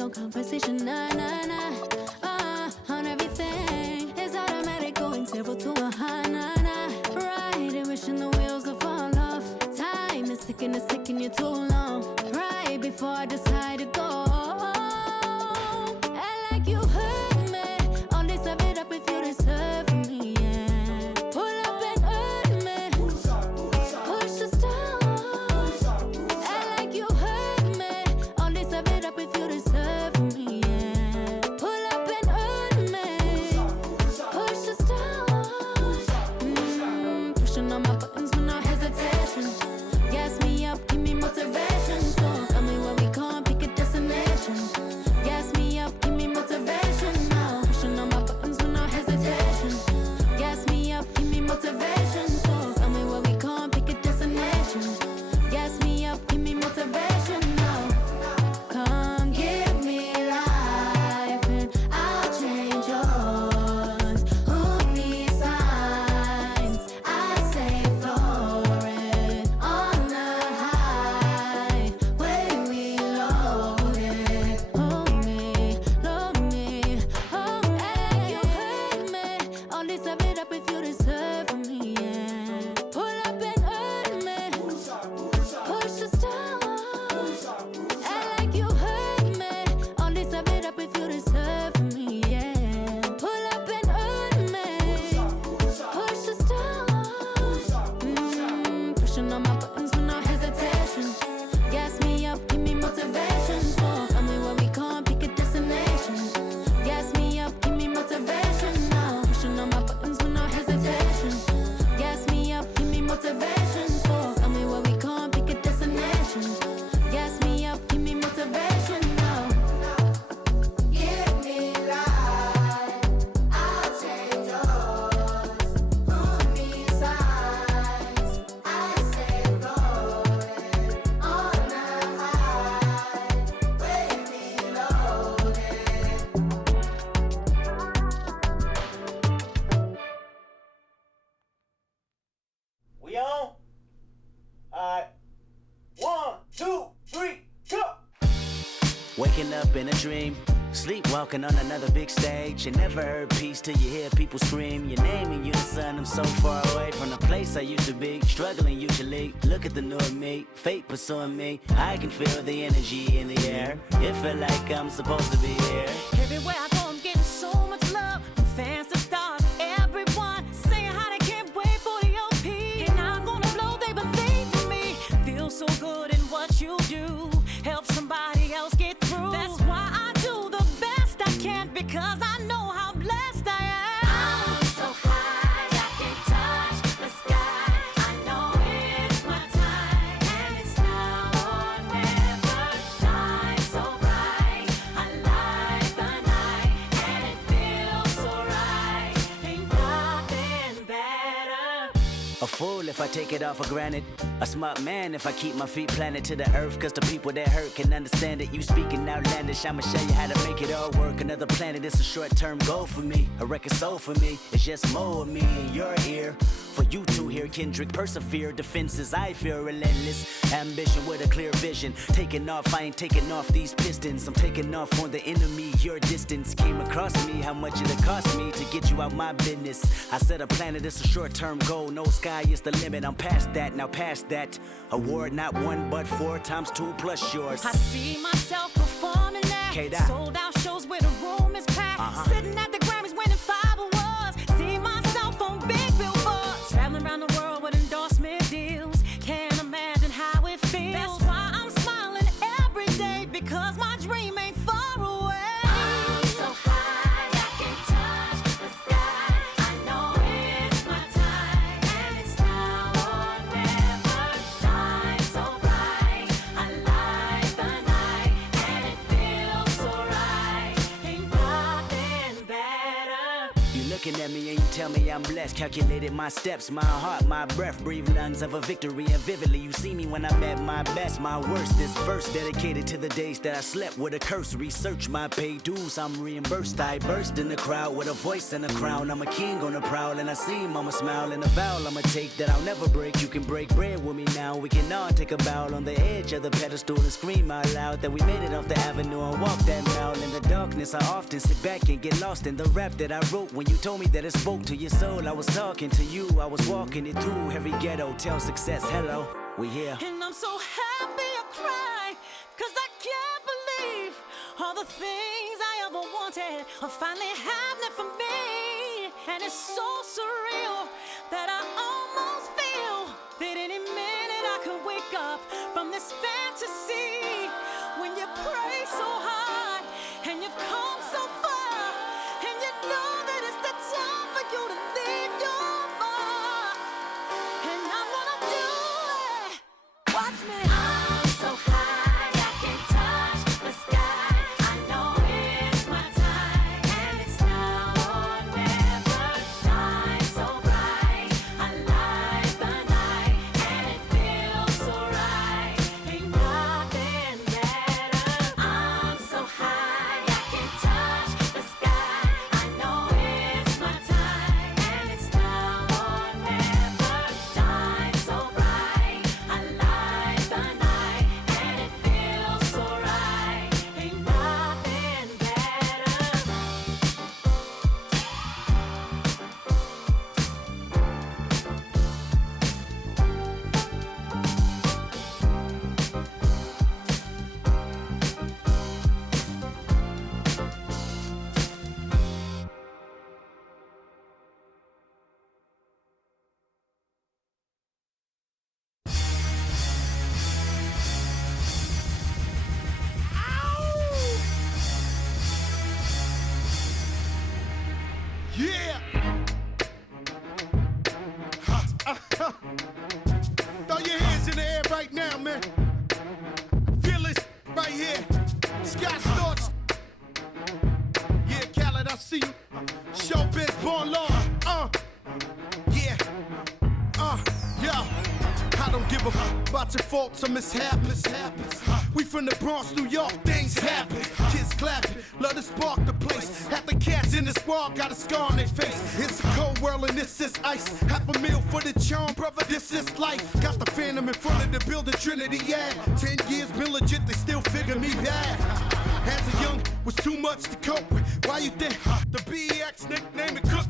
no conversation, nah, nah, nah. On everything, it's automatic, going 0 to 100, nah, nah. Right, and wishing the wheels will fall off. Time is ticking, it's taking you too long. Right before I decide to go. Act like you heard me. Only serve it up if you deserve me, yeah. Pull up and hurt me. Push the stars. Act like you heard me. Only serve it up if you deserve me, yeah. Pull up and hurt me. Push the stars. Pushing on my buttons with no hesitation. Gas me up, give me motivation. So tell me where we going, pick a destination. Gas me up, give me motivation now. Pushing on my buttons with no hesitation. Gas me up, give me motivation. So tell me where we going, pick a destination. Gas me up, give me motivation now. Come give me life and I'll change yours. Who needs signs? I say floating on the highway we loaded. Hold me, hold me, you hurt me. Only serve it up if you deserve me, yeah. Pull up and hurt me. Push the stars. Act like you hurt me. Only serve it up if you deserve me, yeah. Pull up and hurt me. Push the stars. Pushing on my buttons with no hesitation. Gas me up, give me motivation. So tell me where we going, pick a destination. Gas me up, give me motivation now. Pushing on my buttons with no hesitation. Gas me up, give me motivation. So tell me where we going, pick a destination. Gas me up, give me motivation now. Give me life, I'll change yours. Who needs signs? I say floating on the highway we loaded. We on? Alright. 1, 2, 3, go! Waking up in a dream, sleepwalking on another big stage. You never heard peace till you hear people scream your name in unison. I'm so far away from the place I used to be, struggling usually. Look at the new me, fate pursuing me. I can feel the energy in the air. It feel like I'm supposed to be here. Everywhere I go, I'm getting so much love from fans to stars. Everyone saying how they can't wait for the OP. And I'm gonna blow, they believe in me. Feel so good in what you do. Help somebody else get through. That's why I do the best I can, because I know how blessed I am. I'm so high, I can touch the sky. I know it's my time, and it's now or never. Shine so bright, I light the night, and it feels so right. Ain't nothing better. A fool if I take it all for granted. A smart man if I keep my feet planted to the earth. Cause the people that hurt can understand it. You speaking outlandish, I'ma show you how to make it all work. Another planet, it's a short-term goal for me. A record soul for me, it's just more of me in your ear. For you to hear Kendrick persevere, defenses I feel relentless. Ambition with a clear vision. Taking off, I ain't taking off these pistons. I'm taking off on the enemy, your distance. Came across me, how much it'll cost me to get you out my business. I said a planet, it's a short-term goal. No sky is the limit, I'm past that, now past that. Award not 1 but 4 times 2 plus yours. I see myself performing now. K-Dot. Sold out shows where the room is packed. Sitting at the Grammys winning 5 awards. See myself on big billboards. Traveling around the world with endorsement deals. Can't imagine how it feels. That's why I'm smiling every day, because my dream ain't far away. I'm so high, I can touch the sky. I know it's my time, and it's now or never. Shine so bright, I light the night, and it feels so right. Ain't nothing better. You look looking at me and you tell me I'm blessed. Calculated my steps, my heart, my breath. Breathe lungs of a victory and vividly you see me when I'm at my best, my worst. This verse dedicated to the days that I slept with a curse. Research my paid dues, I'm reimbursed. I burst in the crowd with a voice and a crown. I'm a king on the prowl and I see mama smile. And a vow I'ma take that I'll never break. You can break bread with me now. We can all take a bow on the edge of the pedestal and scream out loud that we made it off the avenue and walk that mile. In the darkness I often sit back and get lost in the rap that I wrote. When you told me that it spoke to your soul, I was talking to you. I was walking it through every ghetto. Tell success hello, we here. And I'm so happy I cry, 'cause I can't believe all the things I ever wanted are finally happening for me. And it's so surreal that I almost feel that any minute I could wake up from this fantasy. When you pray so hard and you've come so far, and you know that it's the time for you to leave your mark. And I'm gonna do it. Watch me. I'm so high I can touch the sky. I know it's my time, and it's now or never. Shine so bright, I light the night, and it feels so right. Ain't nothing better. I'm so high I can touch the sky. I know it's my time, and it's now or never. Shine so bright, I light the night, and it feels so right. Ain't nothing better. Yeah! Throw your hands in the air right now, man. Feel it right here. Sky Storch. Yeah, Khaled, I see you. Showbiz, born law. Yeah. Yeah. I don't give a fuck about your faults or mishaps. We from the Bronx, New York, things happen. Kids clapping, love to spark the place. Half the cats in the squad got a scar on their face. It's a cold world and this is ice. Half a meal for the charm, brother, this is life. Got the Phantom in front of the building, Trinity, yeah. 10 years been legit, they still figure me bad. As a young, was too much to cope with. Why you think the BX nickname it Cook?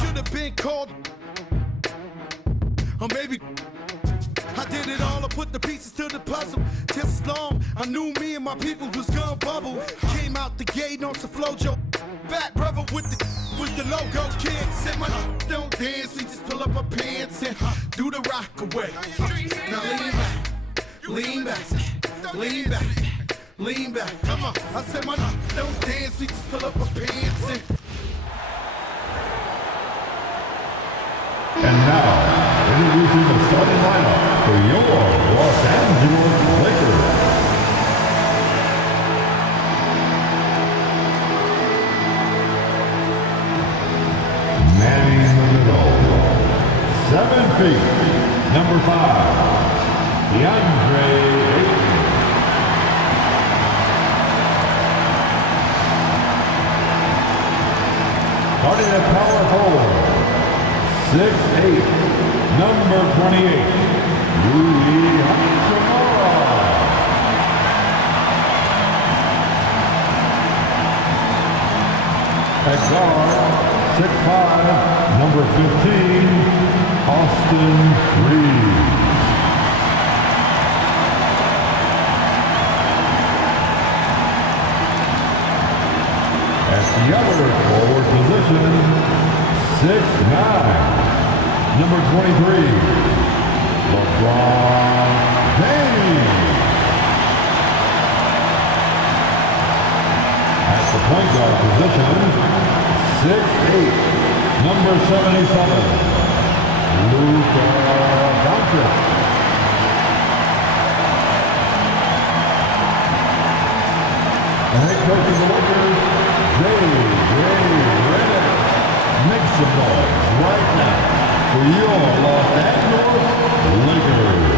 Should have been called, or maybe I did it all, I put the pieces to the puzzle. Just as long, I knew me and my people was gonna bubble. Came out the gate on some flojo. Back brother with the logo kid. Said my don't dance, we just pull up our pants and do the rock away. Now lean back, lean back, lean back. Come on, I said my don't dance, we just pull up our pants and. And now, introducing the starting lineup for your Los Angeles Lakers. Manning in the middle, 7 feet, number 5, DeAndre Ayton. Starting at power forward, 6'8", number 28, Louis Hachimura. At guard, 6'5", number 15, Austin Reeves. At the other forward position, 6'9", number 23, LeBron James. At the point guard position, 6'8", number 77, Luka Doncic. The head coach of the Lakers, J.J. Redick. make some noise right now for your Los Angeles Lakers.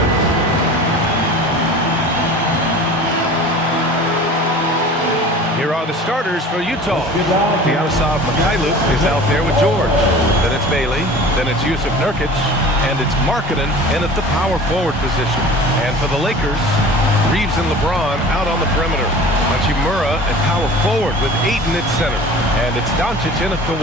Here are the starters for Utah. Fianasov Mikhailuk is out there with George. Then it's Bailey. Then it's Yusuf Nurkic. And it's Markkanen in at the power forward position. And for the Lakers, Reeves and LeBron out on the perimeter. Hachimura at power forward with Ayton at center. And it's Doncic in at the 1.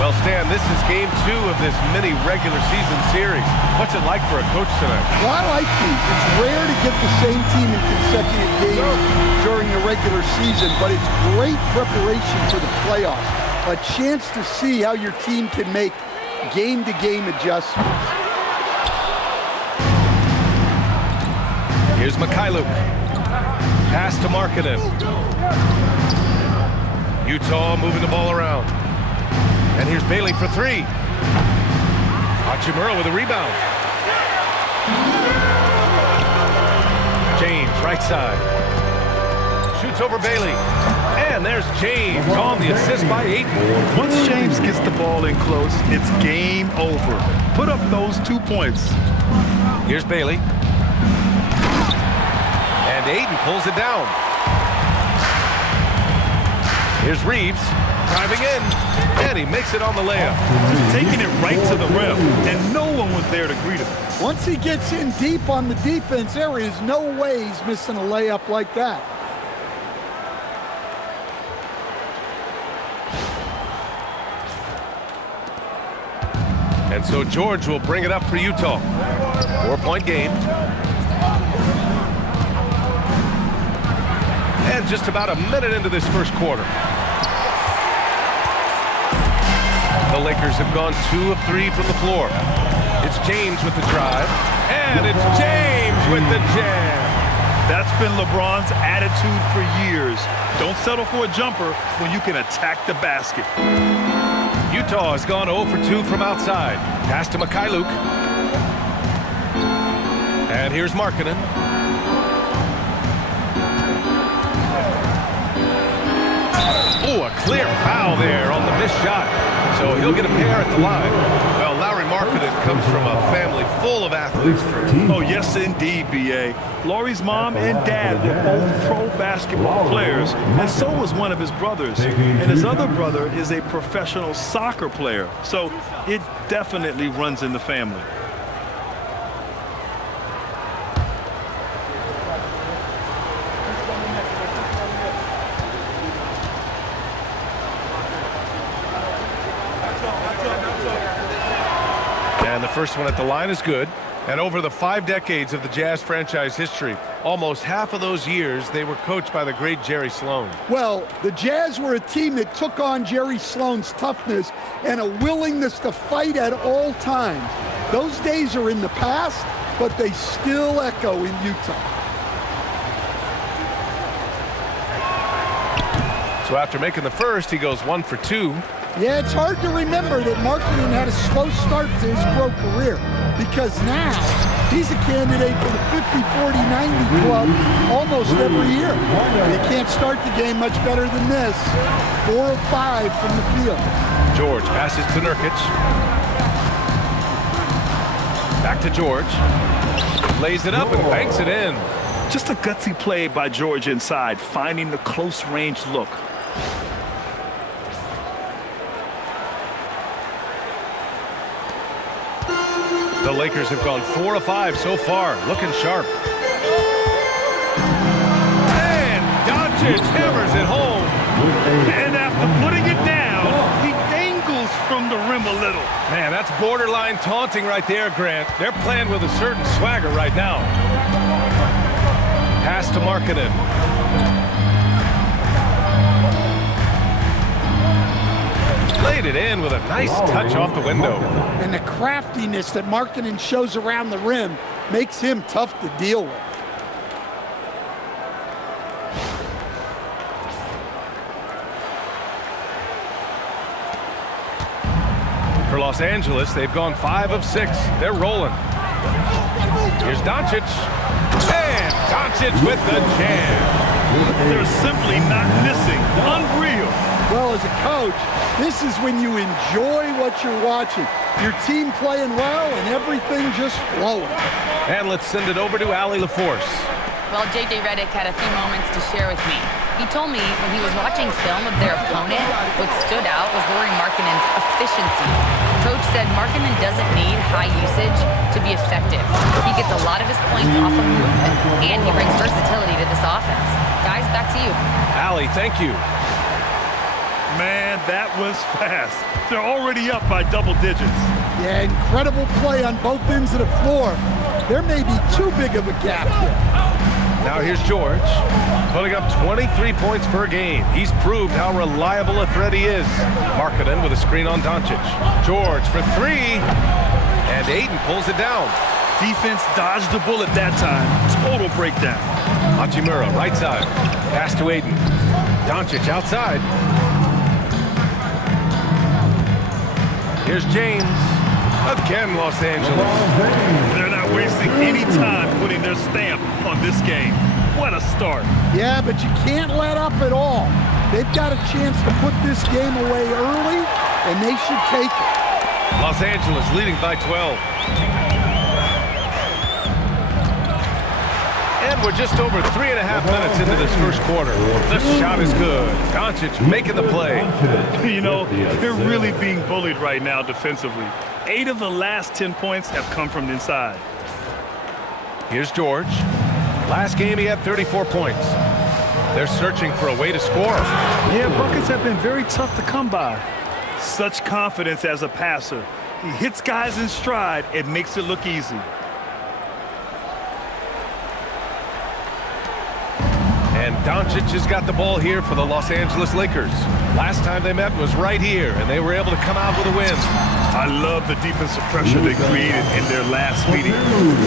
Well, Stan, this is game 2 of this mini regular season series. What's it like for a coach tonight? Well, I like these. It's rare to get the same team in consecutive games during the regular season, but it's great preparation for the playoffs. A chance to see how your team can make game-to-game adjustments. Here's Mikhailuk. Pass to Markkanen. Utah moving the ball around. And here's Bailey for 3. Hachimura with a rebound. James, right side. Shoots over Bailey. And there's James on the assist by Ayton. Once James gets the ball in close, it's game over. Put up those 2 points. Here's Bailey. And Ayton pulls it down. Here's Reeves driving in. And he makes it on the layup. Just taking it right to the rim, and no one was there to greet him. Once he gets in deep on the defense, there is no way he's missing a layup like that. And so George will bring it up for Utah. 4-point game. And just about a minute into this first quarter. The Lakers have gone 2 of 3 from the floor. It's James with the drive. And it's James with the jam. That's been LeBron's attitude for years. Don't settle for a jumper when you can attack the basket. Utah has gone 0 for 2 from outside. Pass to Mikhailuk. And here's Markkanen. Oh, a clear foul there on the missed shot. So he'll get a pair at the line. Well, Lauri Markkanen comes from a family full of athletes. Oh, yes, indeed, B.A. Lauri's mom and dad were both pro basketball players, and so was one of his brothers. And his other brother is a professional soccer player. So it definitely runs in the family. And the first one at the line is good. And over the 5 decades of the Jazz franchise history, almost half of those years, they were coached by the great Jerry Sloan. Well, the Jazz were a team that took on Jerry Sloan's toughness and a willingness to fight at all times. Those days are in the past, but they still echo in Utah. So after making the first, he goes 1 for 2. Yeah, it's hard to remember that Markkanen had a slow start to his pro career, because now he's a candidate for the 50, 40, 90 club almost every year. You can't start the game much better than this. 4 of 5 from the field. George passes to Nurkic. Back to George. Lays it up and banks it in. Just a gutsy play by George inside, finding the close range look. The Lakers have gone 4 of 5 so far, looking sharp. And Doncic hammers it home. And after putting it down, he dangles from the rim a little. Man, that's borderline taunting right there, Grant. They're playing with a certain swagger right now. Pass to Markkanen. Laid it in with a nice touch off the window. And the craftiness that Markkanen shows around the rim makes him tough to deal with. For Los Angeles, they've gone 5 of 6. They're rolling. Here's Doncic. And Doncic with the jam. They're simply not missing. Unreal. Well, as a coach, this is when you enjoy what you're watching. Your team playing well and everything just flowing. And let's send it over to Allie LaForce. Well, J.J. Redick had a few moments to share with me. He told me when he was watching film of their opponent, what stood out was Lauri Markkanen's efficiency. Coach said Markkanen doesn't need high usage to be effective. He gets a lot of his points off of movement, and he brings versatility to this offense. Guys, back to you. Allie, thank you. Man, that was fast. They're already up by double digits. Yeah, incredible play on both ends of the floor. There may be too big of a gap here. Now here's George, putting up 23 points per game. He's proved how reliable a threat he is. Markkanen with a screen on Doncic. George for three, and Ayton pulls it down. Defense dodged the bullet that time. Total breakdown. Hachimura, right side. Pass to Ayton. Doncic outside. Here's James. Again, Los Angeles. They're not wasting any time putting their stamp on this game. What a start. Yeah, but you can't let up at all. They've got a chance to put this game away early, and they should take it. Los Angeles leading by 12. And we're just over 3.5 minutes into this first quarter. The shot is good. Doncic making the play. You know, they're really being bullied right now defensively. 8 of the last 10 points have come from the inside. Here's George. Last game he had 34 points. They're searching for a way to score. Yeah, buckets have been very tough to come by. Such confidence as a passer. He hits guys in stride and makes it look easy. And Doncic has got the ball here for the Los Angeles Lakers. Last time they met was right here, and they were able to come out with a win. I love the defensive pressure they created in their last meeting,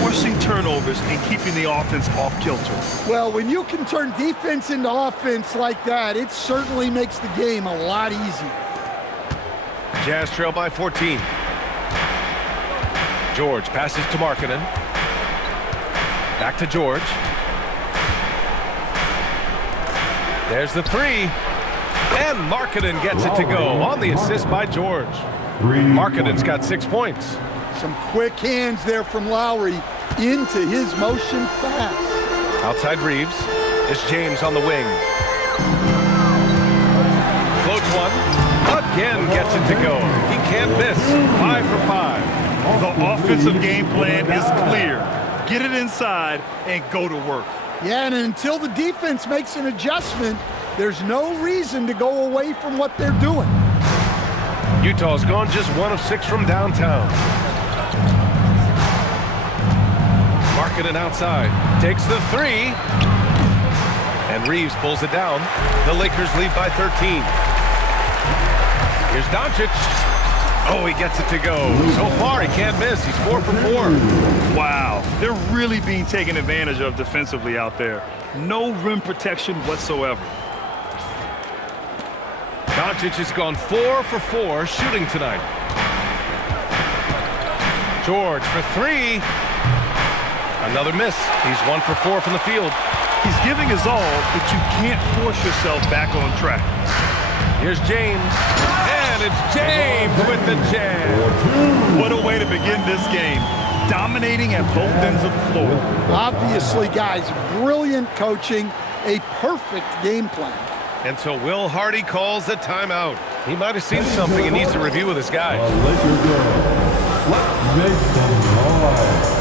forcing turnovers and keeping the offense off kilter. Well, when you can turn defense into offense like that, it certainly makes the game a lot easier. Jazz trail by 14. George passes to Markkanen. Back to George. There's the three. And Markkanen gets it to go on the assist by George. Markkanen's got 6 points. Some quick hands there from Lowry into his motion fast. Outside Reeves. It's James on the wing. Floats one. Again gets it to go. He can't miss. 5 for 5. The offensive game plan is clear. Get it inside and go to work. Yeah, and until the defense makes an adjustment, there's no reason to go away from what they're doing. Utah's gone just 1 of 6 from downtown. Markkanen outside. Takes the three. And Reeves pulls it down. The Lakers lead by 13. Here's Doncic. Oh, he gets it to go. So far, he can't miss. He's 4 for 4. Wow, they're really being taken advantage of defensively out there. No rim protection whatsoever. Doncic has gone 4 for 4 shooting tonight. George for three. Another miss. He's 1 for 4 from the field. He's giving his all, but you can't force yourself back on track. Here's James. And it's James with the jam. What a way to begin this game. Dominating at both ends of the floor. Obviously, guys, brilliant coaching, a perfect game plan. And so Will Hardy calls a timeout. He might have seen something and needs to review with his guys. Let's make some noise.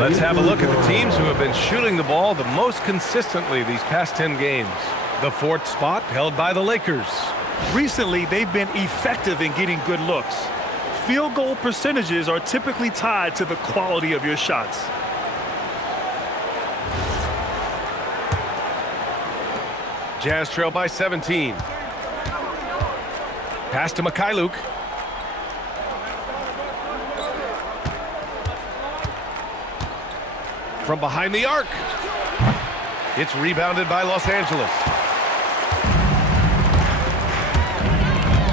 Let's have a look at the teams who have been shooting the ball the most consistently these past 10 games. The 4th spot held by the Lakers. Recently, they've been effective in getting good looks. Field goal percentages are typically tied to the quality of your shots. Jazz trail by 17. Pass to Mikhailuk. From behind the arc. It's rebounded by Los Angeles.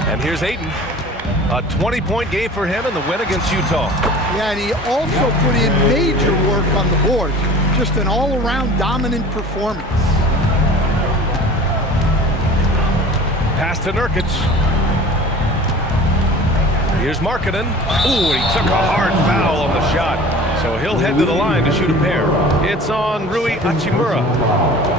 And here's Ayton. A 20-point game for him in the win against Utah. Yeah, and he also put in major work on the boards. Just an all-around dominant performance. Pass to Nurkic. Here's Markkanen. Ooh, and he took a hard foul on the shot. So he'll head to the line to shoot a pair. It's on Rui Hachimura.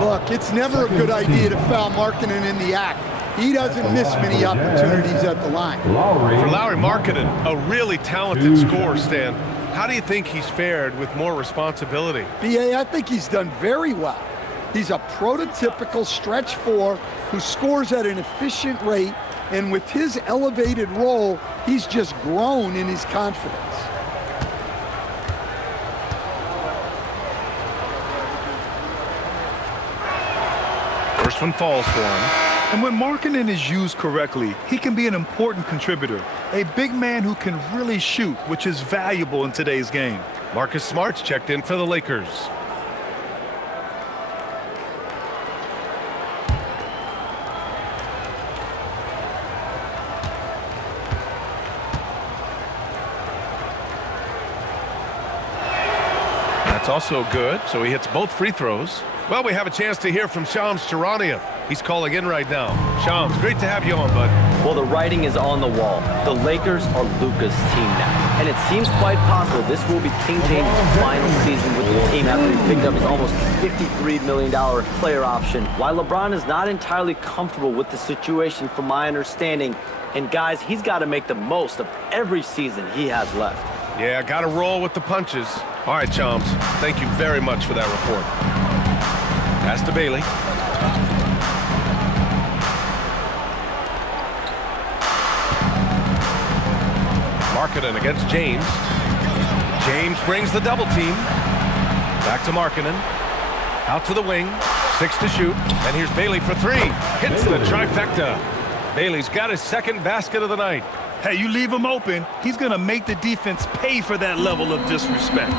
Look, it's never a good idea to foul Markkanen in the act. He doesn't miss many opportunities at the line. For Lauri Markkanen, a really talented scorer, Stan. How do you think he's fared with more responsibility? B.A., I think he's done very well. He's a prototypical stretch 4 who scores at an efficient rate, and with his elevated role, he's just grown in his confidence. First one falls for him. And when Markkanen is used correctly, he can be an important contributor. A big man who can really shoot, which is valuable in today's game. Marcus Smart's checked in for the Lakers. That's also good, so he hits both free throws. Well, we have a chance to hear from Shams Charania. He's calling in right now. Shams, great to have you on, bud. Well, the writing is on the wall. The Lakers are Luka's team now. And it seems quite possible this will be King James' final season with the team after he picked up his almost $53 million player option. While LeBron is not entirely comfortable with the situation from my understanding, and guys, he's got to make the most of every season he has left. Yeah, got to roll with the punches. All right, Shams, thank you very much for that report. Pass to Bailey. Markkanen against James. James brings the double team. Back to Markkanen. Out to the wing. 6 to shoot. And here's Bailey for 3. Hits the trifecta. Bailey's got his second basket of the night. Hey, you leave him open, he's going to make the defense pay for that level of disrespect.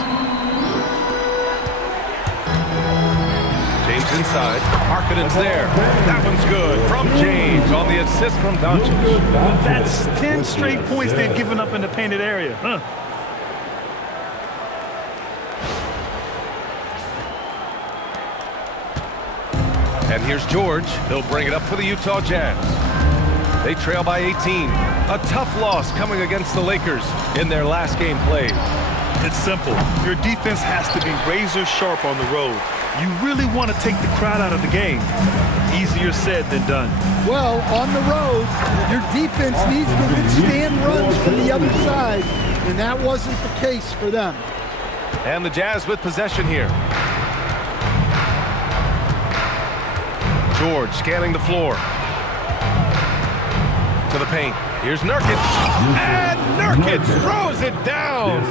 James inside. Markkanen's there. That one's good from James on the assist from Doncic. That's 10 straight points they've given up in the painted area. Huh? And here's George. He'll bring it up for the Utah Jazz. They trail by 18. A tough loss coming against the Lakers in their last game played. It's simple. Your defense has to be razor sharp on the road. You really want to take the crowd out of the game. Easier said than done. Well, on the road, your defense needs to withstand runs from the other side, and that wasn't the case for them. And the Jazz with possession here. George scanning the floor. To the paint. Here's Nurkic. And Nurkic throws it down.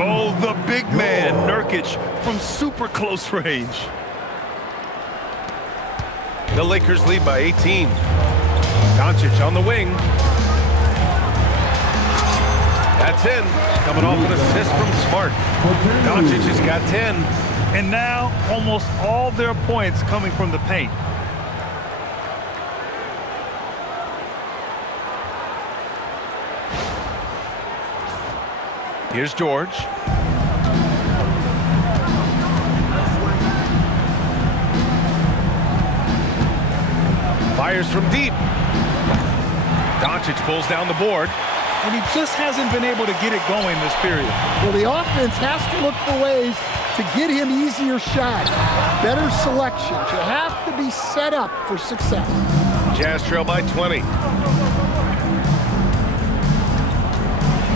Oh, the big man, Nurkic, from super close range. The Lakers lead by 18. Doncic on the wing. That's in. Coming off an assist from Smart. Doncic has got 10. And now, almost all their points coming from the paint. Here's George. Fires from deep. Doncic pulls down the board. And he just hasn't been able to get it going this period. Well, the offense has to look for ways to get him easier shots, better selections. You have to be set up for success. Jazz trail by 20.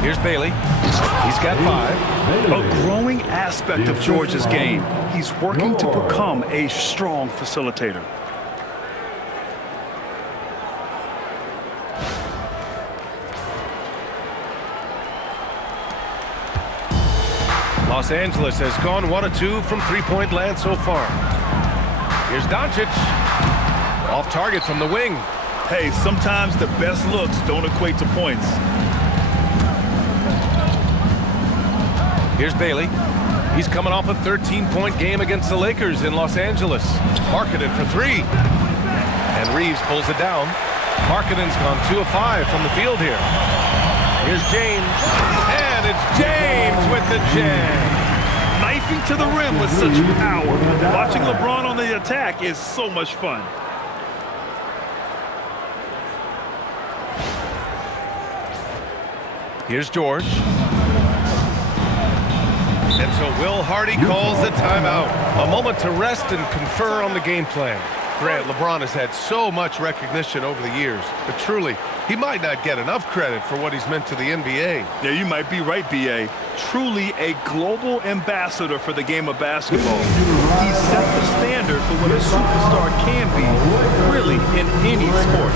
Here's Bailey. He's got 5. A growing aspect of George's game. He's working to become a strong facilitator. Los Angeles has gone 1 of 2 from three-point land so far. Here's Doncic. Off target from the wing. Hey, sometimes the best looks don't equate to points. Here's Bailey. He's coming off a 13-point game against the Lakers in Los Angeles. Markkanen for 3. And Reeves pulls it down. Markkanen's gone 2 of 5 from the field here. Here's James. And it's James with the jam. Knifing to the rim with such power. Watching LeBron on the attack is so much fun. Here's George. And so Will Hardy calls the timeout. A moment to rest and confer on the game plan. Grant, LeBron has had so much recognition over the years, but truly, he might not get enough credit for what he's meant to the NBA. Yeah, you might be right, B.A. Truly a global ambassador for the game of basketball. He set the standard for what a superstar can be, really, in any sport.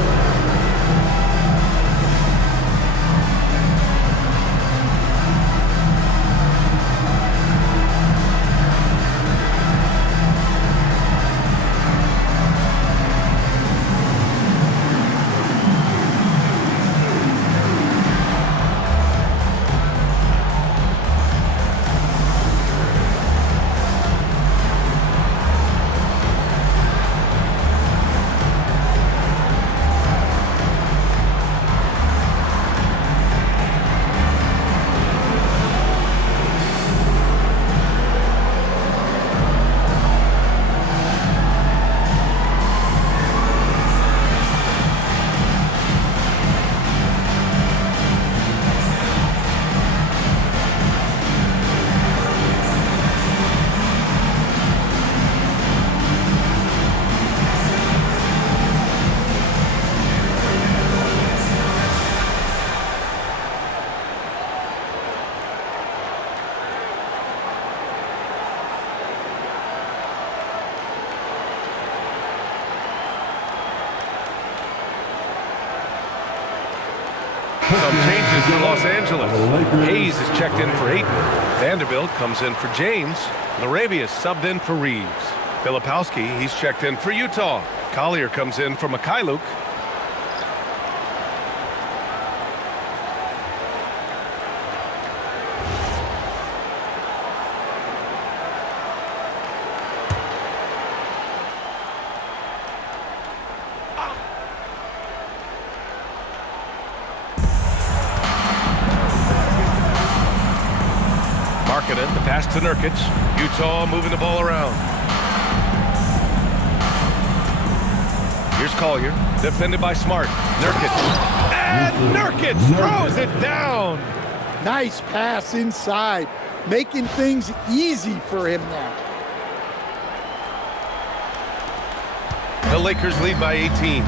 Some changes for Los Angeles. Hayes is checked in for Ayton. Vanderbilt comes in for James. Laravius subbed in for Reeves. Filipowski, he's checked in for Utah. Collier comes in for Mikhailuk. The pass to Nurkic. Utah moving the ball around. Here's Collier, defended by Smart. Nurkic. And Nurkic throws it down. Nice pass inside, making things easy for him now. The Lakers lead by 18.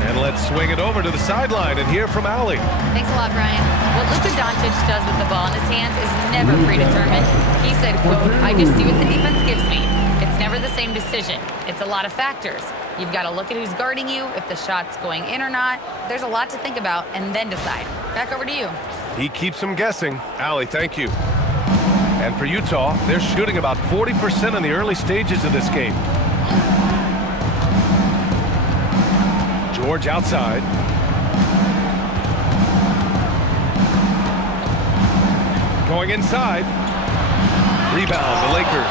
And let's swing it over to the sideline and hear from Allie. Thanks a lot, Brian. What Luka Doncic does with the ball in his hands is never predetermined. He said, quote, "I just see what the defense gives me. It's never the same decision. It's a lot of factors. You've got to look at who's guarding you, if the shot's going in or not. There's a lot to think about and then decide." Back over to you. He keeps them guessing. Allie, thank you. And for Utah, they're shooting about 40% in the early stages of this game. George outside. Going inside. Rebound, the Lakers.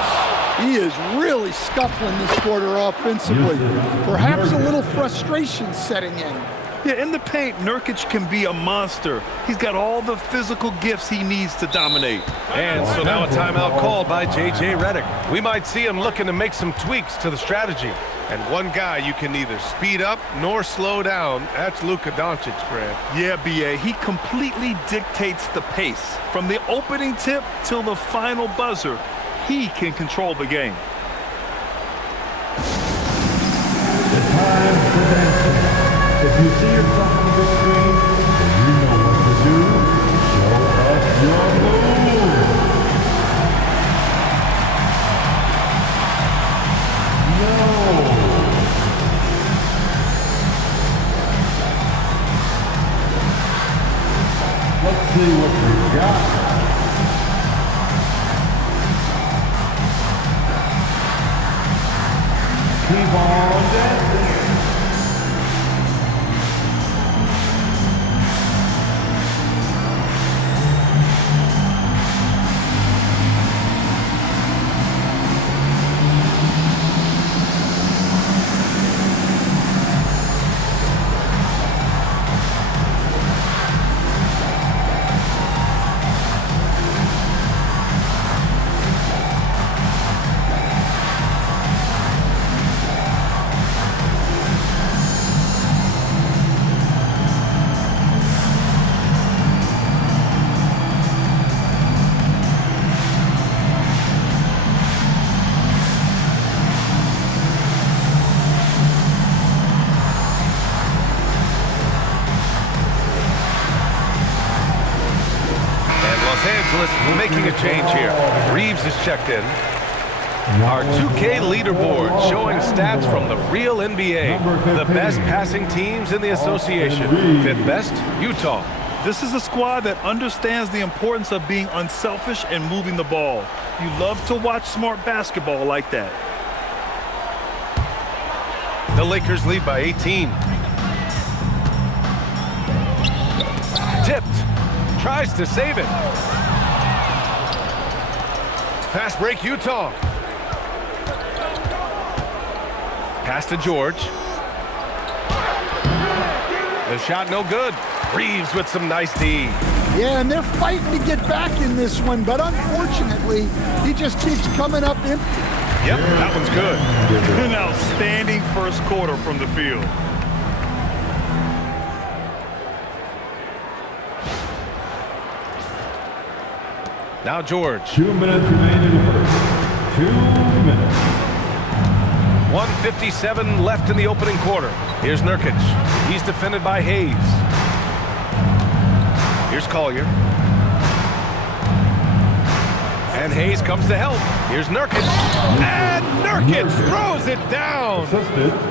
He is really scuffling this quarter offensively. Perhaps a little frustration setting in. Yeah, in the paint, Nurkic can be a monster. He's got all the physical gifts he needs to dominate. And so now a timeout called by J.J. Redick. We might see him looking to make some tweaks to the strategy. And one guy you can neither speed up nor slow down, that's Luka Doncic, Grant. Yeah, B.A., he completely dictates the pace. From the opening tip till the final buzzer, he can control the game. The time for dancing. If you see yourself on the screen, and you know what to do, show us. Keep on dancing. Making a change here. Reeves is checked in. Our 2K leaderboard showing stats from the real NBA. The best passing teams in the association. Fifth best, Utah. This is a squad that understands the importance of being unselfish and moving the ball. You love to watch smart basketball like that. The Lakers lead by 18. Tipped. Tries to save it. Fast break, Utah. Pass to George. The shot no good. Reeves with some nice D. Yeah, and they're fighting to get back in this one, but unfortunately, he just keeps coming up empty. Yep, that one's good. An outstanding first quarter from the field. Now George. 2 minutes remaining in the first. 2 minutes. 1:57 left in the opening quarter. Here's Nurkic. He's defended by Hayes. Here's Collier. And Hayes comes to help. Here's Nurkic. And Nurkic throws it down.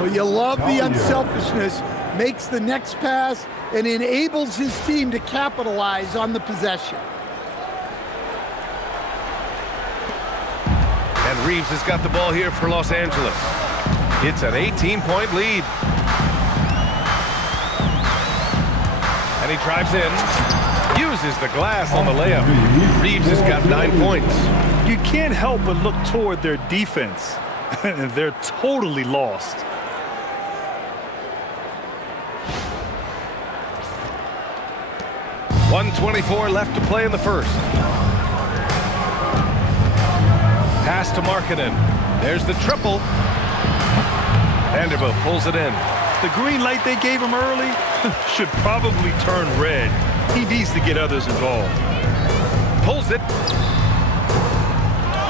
Well, you love the unselfishness. Makes the next pass and enables his team to capitalize on the possession. And Reeves has got the ball here for Los Angeles. It's an 18-point lead. And he drives in. Uses the glass on the layup. Reeves has got 9 points. You can't help but look toward their defense. They're totally lost. .124 left to play in the first. Pass to Markkanen. There's the triple. Vanderbilt pulls it in. The green light they gave him early should probably turn red. He needs to get others involved. Pulls it.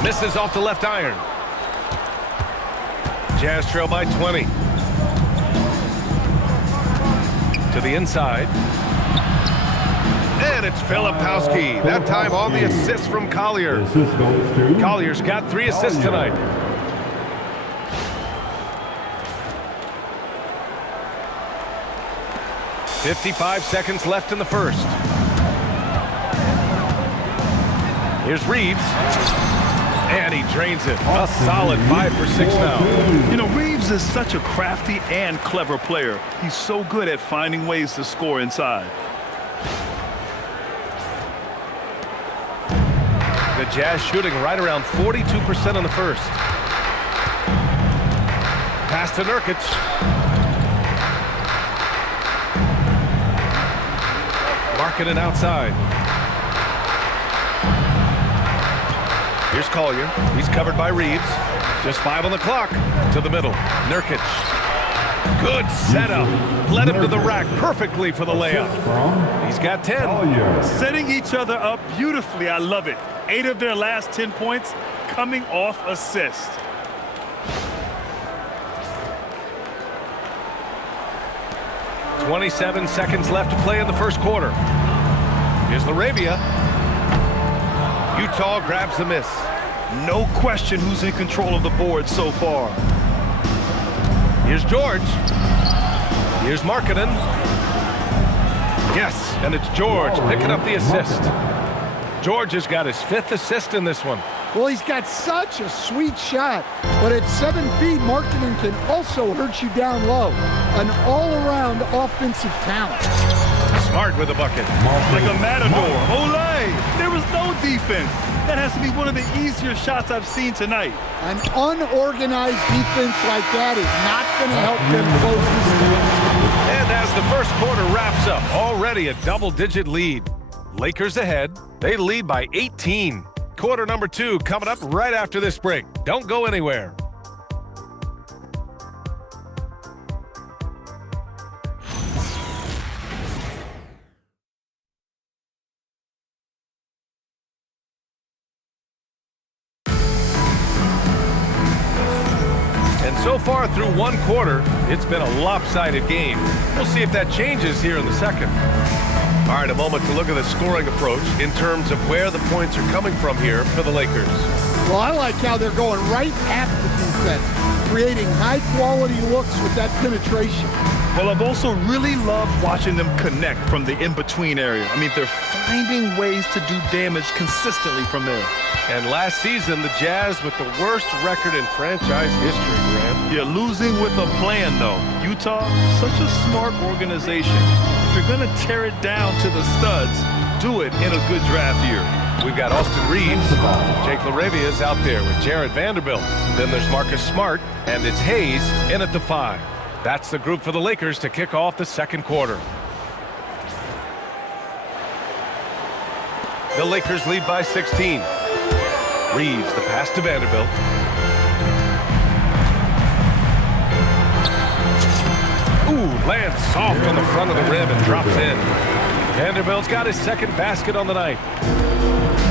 Misses off the left iron. Jazz trail by 20. To the inside. And it's Filipowski. That time on the assist from Collier. Collier's got 3 assists tonight. .55 seconds left in the first. Here's Reeves. And he drains it. A solid 5 for 6 now. You know, Reeves is such a crafty and clever player. He's so good at finding ways to score inside. The Jazz shooting right around 42% in the first. Pass to Nurkic. Markkanen outside. Here's Collier. He's covered by Reeves. Just 5 on the clock. To the middle. Nurkic. Good setup. Led him to the rack perfectly for the layup. He's got 10. Setting each other up beautifully. I love it. 8 of their last 10 points coming off assist. .27 seconds left to play in the first quarter. Here's LaRavia. Utah grabs the miss. No question who's in control of the board so far. Here's George. Here's Markkanen. Yes, and it's George picking up the assist. George has got his 5th assist in this one. Well, he's got such a sweet shot, but at 7 feet, Markkanen can also hurt you down low. An all-around offensive talent. Smart with a bucket. Like a matador. Olay! There was no defense. That has to be one of the easier shots I've seen tonight. An unorganized defense like that is not going to help them close this game. And as the first quarter wraps up, already a double-digit lead. Lakers ahead. They lead by 18. Quarter number 2 coming up right after this break. Don't go anywhere. And so far through one quarter, it's been a lopsided game. We'll see if that changes here in the second. All right, a moment to look at the scoring approach in terms of where the points are coming from here for the Lakers. Well, I like how they're going right at the defense, creating high-quality looks with that penetration. Well, I've also really loved watching them connect from the in-between area. I mean, they're finding ways to do damage consistently from there. And last season, the Jazz with the worst record in franchise history, Grant. Yeah, losing with a plan, though. Utah, such a smart organization. If you're going to tear it down to the studs, do it in a good draft year. We've got Austin Reeves. Jake LaRavia is out there with Jared Vanderbilt. Then there's Marcus Smart, and it's Hayes in at the 5. That's the group for the Lakers to kick off the second quarter. The Lakers lead by 16. Reeves, the pass to Vanderbilt. Ooh, lands soft on the front of the rim and drops in. Vanderbilt's got his second basket on the night.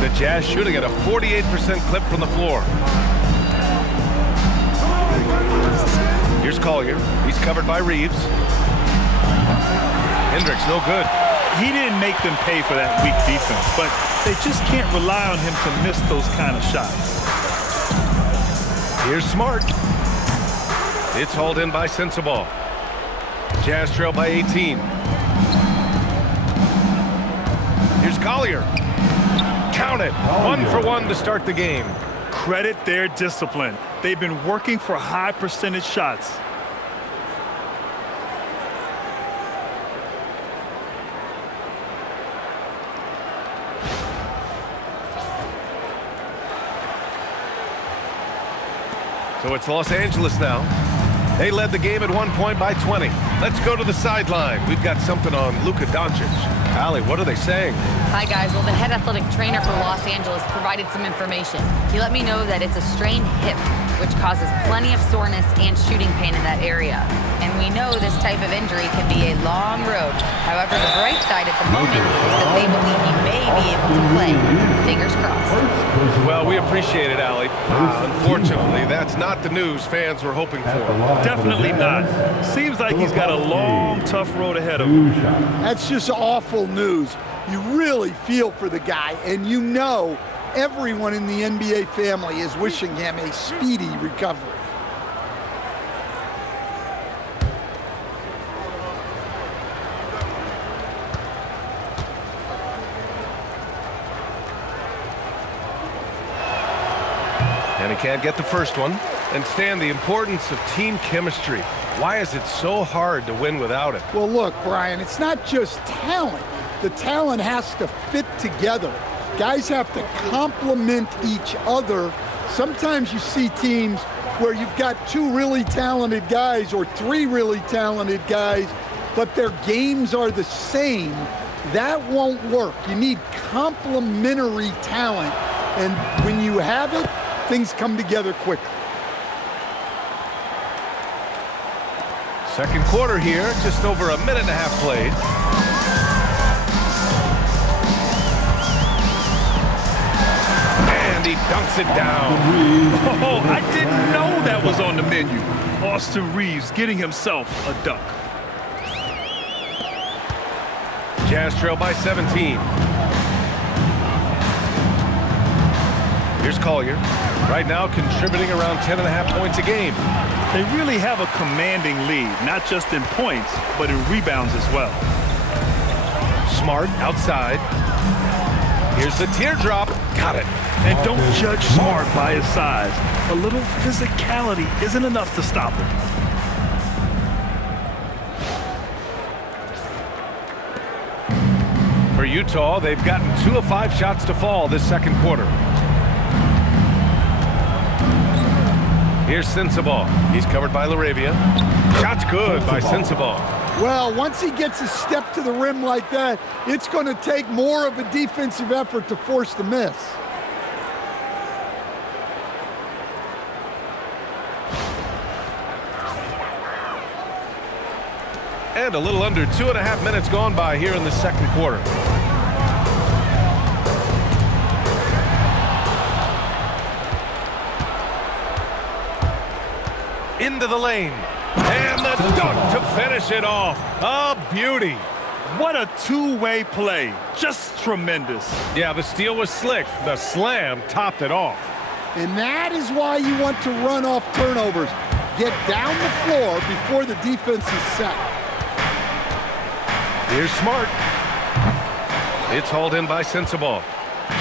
The Jazz shooting at a 48% clip from the floor. Here's Collier. He's covered by Reeves. Hendricks, no good. He didn't make them pay for that weak defense, but they just can't rely on him to miss those kind of shots. Here's Smart. It's hauled in by Sensabaugh. Jazz trail by 18. Here's Collier. Count it. 1 for 1 to start the game. Credit their discipline. They've been working for high percentage shots. So it's Los Angeles now. They led the game at one point by 20. Let's go to the sideline. We've got something on Luka Doncic. Allie, what are they saying? Hi, guys. Well, the head athletic trainer for Los Angeles provided some information. He let me know that it's a strained hip, which causes plenty of soreness and shooting pain in that area. And we know this type of injury can be a long road. However, the bright side at the moment is that they believe he may be able to play. Fingers crossed. Well, we appreciate it, Allie. Unfortunately, that's not the news fans were hoping for. Definitely not. Seems like he's got a long, tough road ahead of him. That's just awful news. You really feel for the guy, and you know everyone in the NBA family is wishing him a speedy recovery. And he can't get the first one. And Stan, the importance of team chemistry. Why is it so hard to win without it? Well, look, Brian, it's not just talent. The talent has to fit together. Guys have to complement each other. Sometimes you see teams where you've got 2 really talented guys or 3 really talented guys, but their games are the same. That won't work. You need complementary talent, and when you have it, things come together quickly. Second quarter here, just over a minute and a half played. And he dunks it down. Oh, I didn't know that was on the menu. Austin Reeves getting himself a dunk. Jazz trail by 17. Here's Collier. Right now contributing around 10.5 points a game. They really have a commanding lead, not just in points, but in rebounds as well. Smart outside. Here's the teardrop. Got it. And don't judge Smart by his size. A little physicality isn't enough to stop him. For Utah, they've gotten 2 of 5 shots to fall this second quarter. Here's Sensabaugh. He's covered by LaRavia. Shot's good by Sensabaugh. Well, once he gets a step to the rim like that, it's going to take more of a defensive effort to force the miss. And a little under 2.5 minutes gone by here in the second quarter. Into the lane. And the dunk to finish it off. A beauty. What a two-way play. Just tremendous. Yeah, the steal was slick. The slam topped it off. And that is why you want to run off turnovers. Get down the floor before the defense is set. Here's Smart. It's hauled in by Sensabaugh.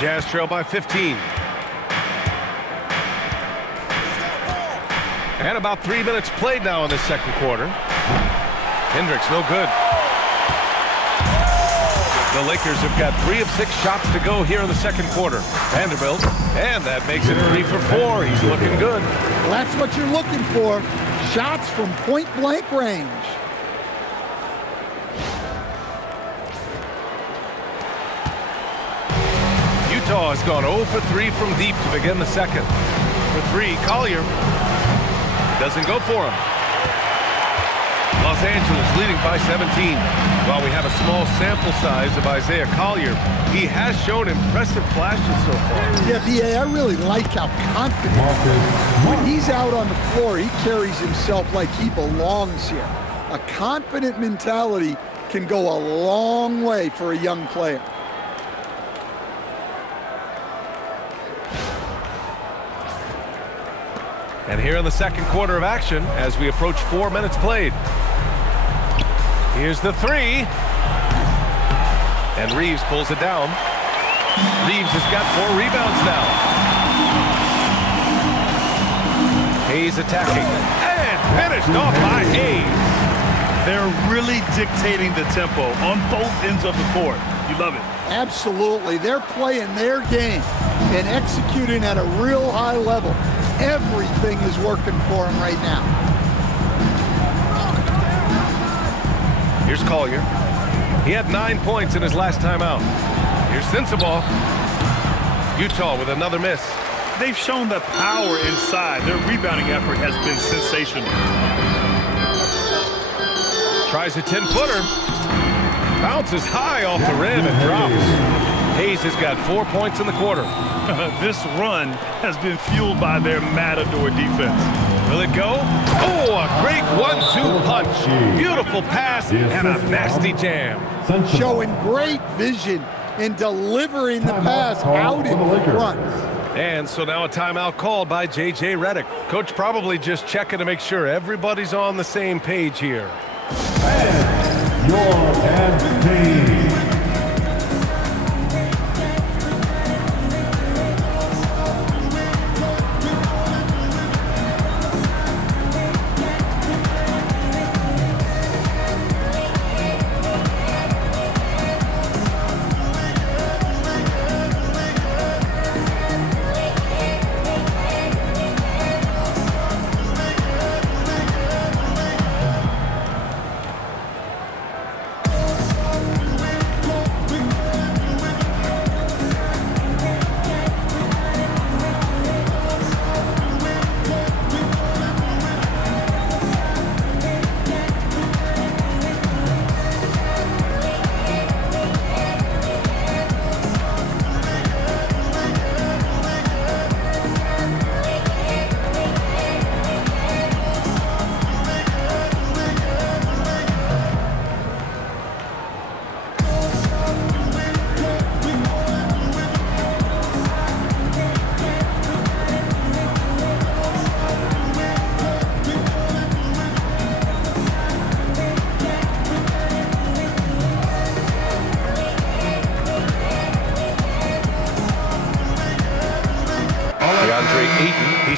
Jazz trail by 15. And about 3 minutes played now in the second quarter. Hendricks, no good. The Lakers have got 3 of 6 shots to go here in the second quarter. Vanderbilt, and that makes it 3 for 4. He's looking good. Well, that's what you're looking for. Shots from point-blank range. Utah has gone 0 for 3 from deep to begin the second. For 3, Collier doesn't go for him. Los Angeles leading by 17. While we have a small sample size of Isaiah Collier, he has shown impressive flashes so far. Yeah, B.A., I really like how confident he is. When he's out on the floor, he carries himself like he belongs here. A confident mentality can go a long way for a young player. And here in the second quarter of action, as we approach 4 minutes played. Here's the 3. And Reeves pulls it down. Reeves has got 4 rebounds now. Hayes attacking. And finished off by Hayes. They're really dictating the tempo on both ends of the court. You love it. Absolutely. They're playing their game and executing at a real high level. Everything is working for him right now. Here's Collier. He had 9 points in his last time out. Here's Sensabaugh. Utah with another miss. They've shown the power inside. Their rebounding effort has been sensational. Tries a 10-footer. Bounces high off the rim and drops. Hayes has got 4 points in the quarter. This run has been fueled by their Matador defense. Will it go? Oh, a great 1-2 punch. Beautiful pass and a nasty jam. Showing great vision and delivering the pass out in front. And so now a timeout called by J.J. Redick. Coach probably just checking to make sure everybody's on the same page here. And your team.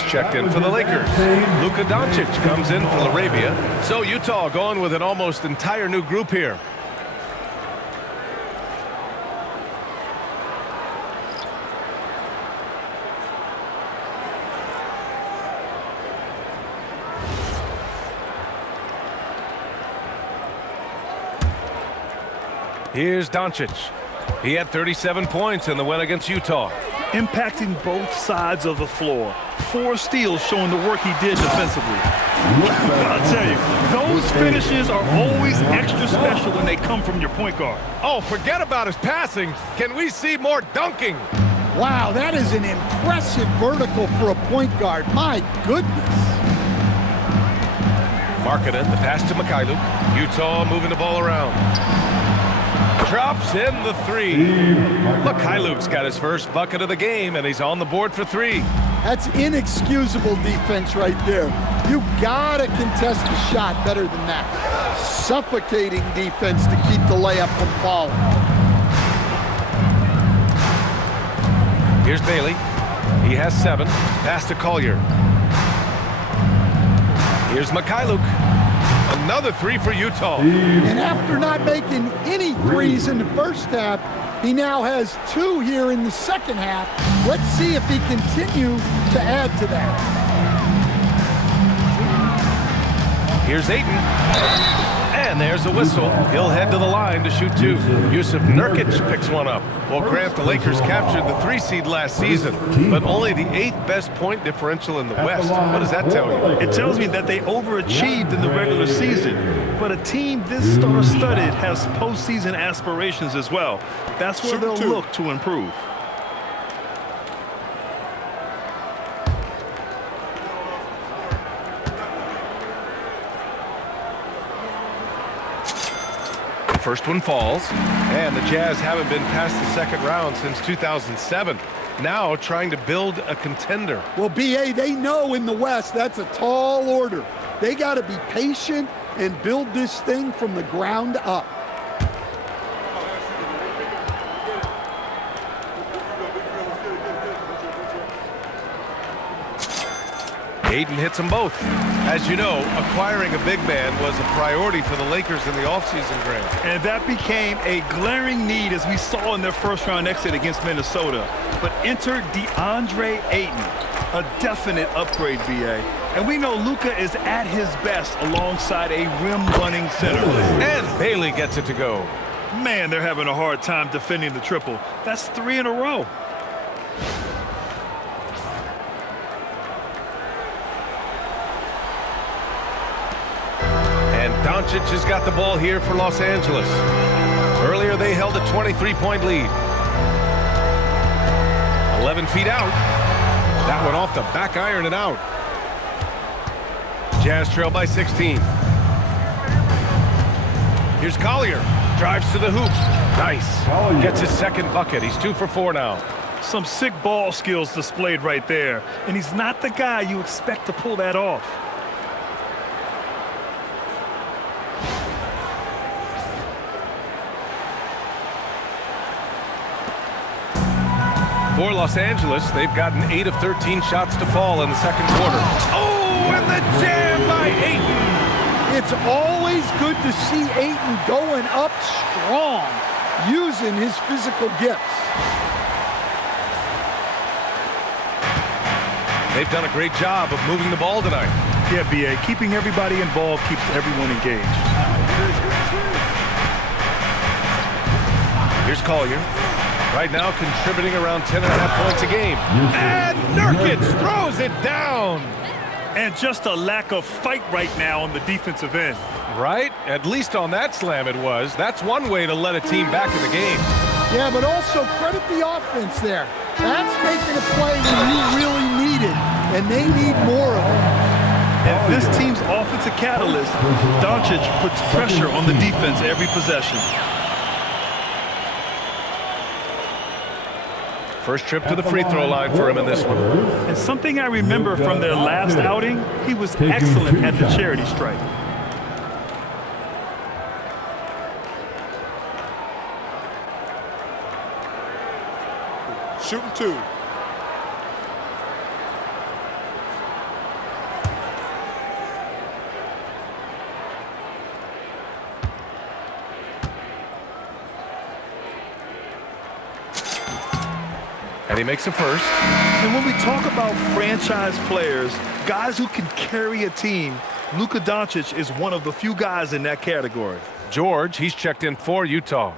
checked in for the Lakers. Luka Doncic comes in for Arabia. So Utah going with an almost entire new group here. Here's Doncic. He had 37 points in the win against Utah. Impacting both sides of the floor. 4 steals showing the work he did defensively. I'll tell you, those finishes are always extra special when they come from your point guard. Oh, forget about his passing. Can we see more dunking? Wow, that is an impressive vertical for a point guard. My goodness. Markkanen, the pass to Mikhailuk. Utah moving the ball around. Drops in the 3. Mikhailuk's got his first bucket of the game, and he's on the board for 3. That's inexcusable defense right there. You gotta contest the shot better than that. Suffocating defense to keep the layup from falling. Here's Bailey. He has 7. Pass to Collier. Here's Mikhailuk. Another 3 for Utah. And after not making any threes in the first half, he now has 2 here in the second half. Let's see if he continues to add to that. Here's Ayton. And there's a whistle. He'll head to the line to shoot 2. Yusuf Nurkic picks one up. Well, Grant, the Lakers captured the 3 seed last season, but only the 8th best point differential in the West. What does that tell you? It tells me that they overachieved in the regular season. But a team this star-studded has postseason aspirations as well. That's where they'll look to improve. First one falls, and the Jazz haven't been past the second round since 2007. Now trying to build a contender. Well, B.A., they know in the West that's a tall order. They got to be patient and build this thing from the ground up. Ayton hits them both. As you know, acquiring a big man was a priority for the Lakers in the offseason, Grant. And that became a glaring need as we saw in their first-round exit against Minnesota. But enter DeAndre Ayton, a definite upgrade, VA. And we know Luka is at his best alongside a rim-running center. And Bailey gets it to go. Man, they're having a hard time defending the triple. That's 3 in a row. Doncic has got the ball here for Los Angeles. Earlier, they held a 23-point lead. 11 feet out. That one off the back iron and out. Jazz trail by 16. Here's Collier. Drives to the hoop. Nice. Gets his second bucket. He's 2 for 4 now. Some sick ball skills displayed right there. And he's not the guy you expect to pull that off. For Los Angeles, they've gotten 8 of 13 shots to fall in the second quarter. Oh, and the jam by Ayton. It's always good to see Ayton going up strong, using his physical gifts. They've done a great job of moving the ball tonight. Yeah, B.A., keeping everybody involved keeps everyone engaged. Here's Collier. Right now contributing around 10.5 points a game. And Nurkic throws it down. And just a lack of fight right now on the defensive end. Right? At least on that slam it was. That's one way to let a team back in the game. Yeah, but also credit the offense there. That's making a play when you really need it, and they need more of it. And this team's offensive catalyst, Doncic, puts pressure on the defense every possession. First trip to the free throw line for him in this one. And something I remember from their last outing, he was excellent at the charity stripe. Shooting 2. And he makes a first. And when we talk about franchise players, guys who can carry a team, Luka Doncic is one of the few guys in that category. George, he's checked in for Utah.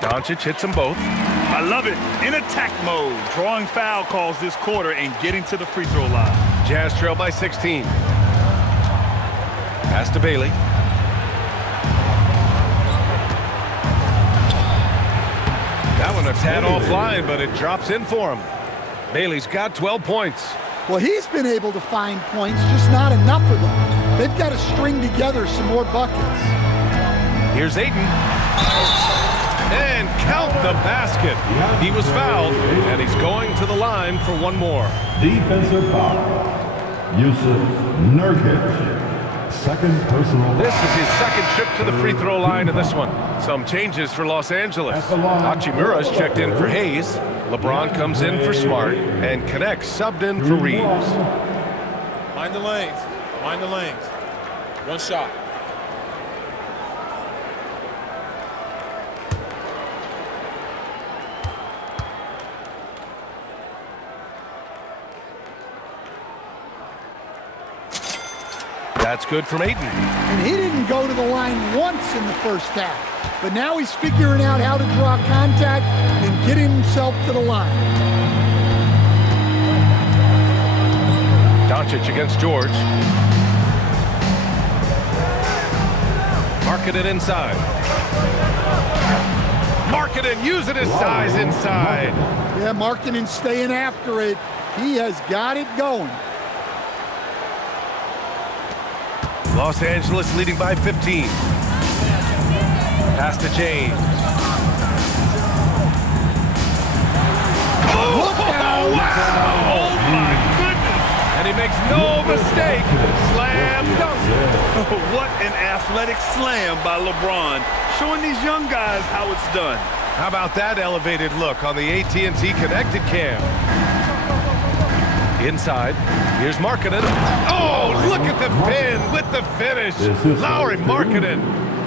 Doncic hits them both. I love it. In attack mode, drawing foul calls this quarter and getting to the free throw line. Jazz trail by 16. Pass to Bailey. That one a tad offline, but it drops in for him. Bailey's got 12 points. Well, he's been able to find points, just not enough of them. They've got to string together some more buckets. Here's Ayton. And count the basket. He was fouled, and he's going to the line for one more. Defensive foul. Yusuf Nurkic. Second personal. This is his second trip to the free throw line in this one. Some changes for Los Angeles. Hachimura's checked in for Hayes. LeBron comes in for Smart, and connects subbed in for Reeves. Mind the lanes. Mind the lanes. One shot. That's good from Ayton. And he didn't go to the line once in the first half. But now he's figuring out how to draw contact and get himself to the line. Doncic against George. Markkanen inside. Markkanen using his size inside. Yeah, Markkanen staying after it. He has got it going. Los Angeles leading by 15. Pass to James. Oh, wow! Oh, my goodness! And he makes no mistake. Slam dunk. What an athletic slam by LeBron, showing these young guys how it's done. How about that elevated look on the AT&T connected cam? Inside, here's Markkanen. Oh, look at the fin with the finish. Lauri Markkanen.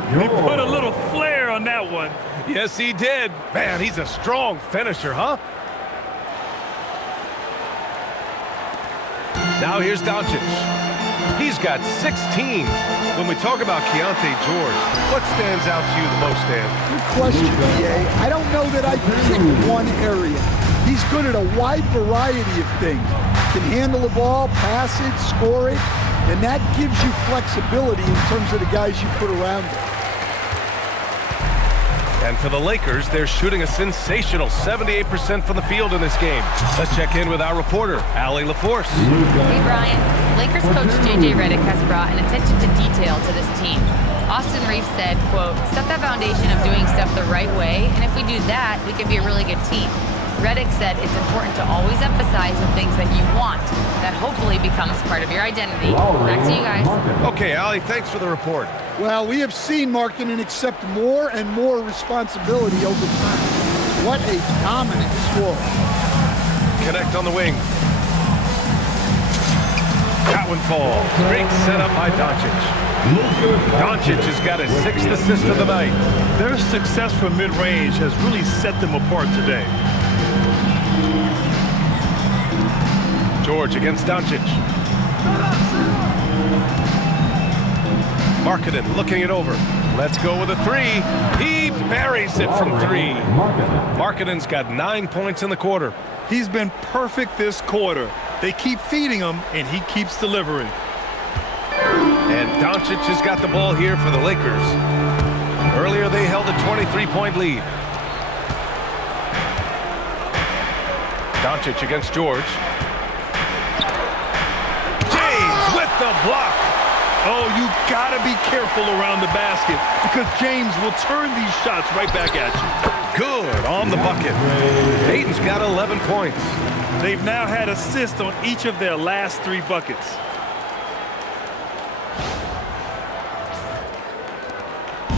He put a little flair on that one. Yes, he did. Man, he's a strong finisher, huh? Now here's Doncic. He's got 16. When we talk about Keontae George, what stands out to you the most, Dan? Good question, B.A. I don't know that I can pick one area. He's good at a wide variety of things. Can handle the ball, pass it, score it, and that gives you flexibility in terms of the guys you put around him. And for the Lakers, they're shooting a sensational 78% from the field in this game. Let's check in with our reporter, Allie LaForce. Hey, Brian. Lakers coach J.J. Redick has brought an attention to detail to this team. Austin Reeves said, quote, set that foundation of doing stuff the right way, and if we do that, we can be a really good team. Redick said it's important to always emphasize the things that you want. That hopefully becomes part of your identity. Back to you guys. Okay, Allie, thanks for the report. Well, we have seen Markkanen accept more and more responsibility over time. What a dominant scorer. Connect on the wing. That one falls. Great setup by Doncic. Doncic has got his 6th assist of the night. Their success from mid-range has really set them apart today. George against Doncic. Markkanen looking it over. Let's go with a three. He buries it from three. Markkanen's got 9 points in the quarter. He's been perfect this quarter. They keep feeding him, and he keeps delivering. And Doncic has got the ball here for the Lakers. Earlier, they held a 23-point lead. Doncic against George. James with the block. Oh, you gotta be careful around the basket because James will turn these shots right back at you. Good on the bucket. Ayton's got 11 points. They've now had assists on each of their last 3 buckets.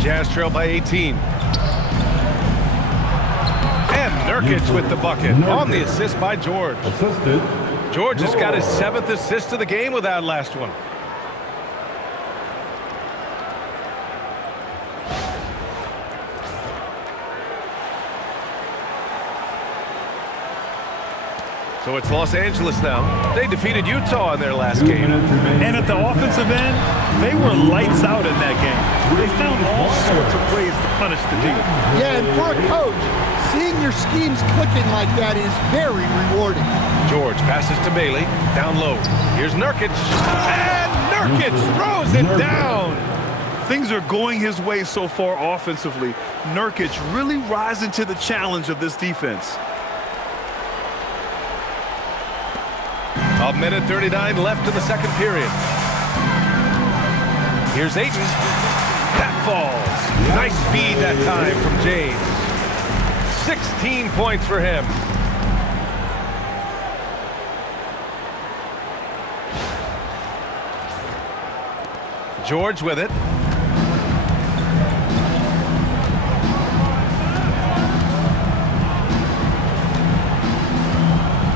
Jazz trail by 18. Nurkic with the bucket on the assist by George. Assisted. George has got his 7th assist of the game with that last one. So it's Los Angeles now. They defeated Utah in their last game. And at the offensive end, they were lights out in that game. They found all sorts of ways to punish the D. Yeah, and for a coach, seeing your schemes clicking like that is very rewarding. George passes to Bailey, down low. Here's Nurkic, and Nurkic throws it down. Things are going his way so far offensively. Nurkic really rising to the challenge of this defense. A minute 39 left in the second period. Here's Ayton. That falls. Nice feed that time from James. 16 points for him. George with it.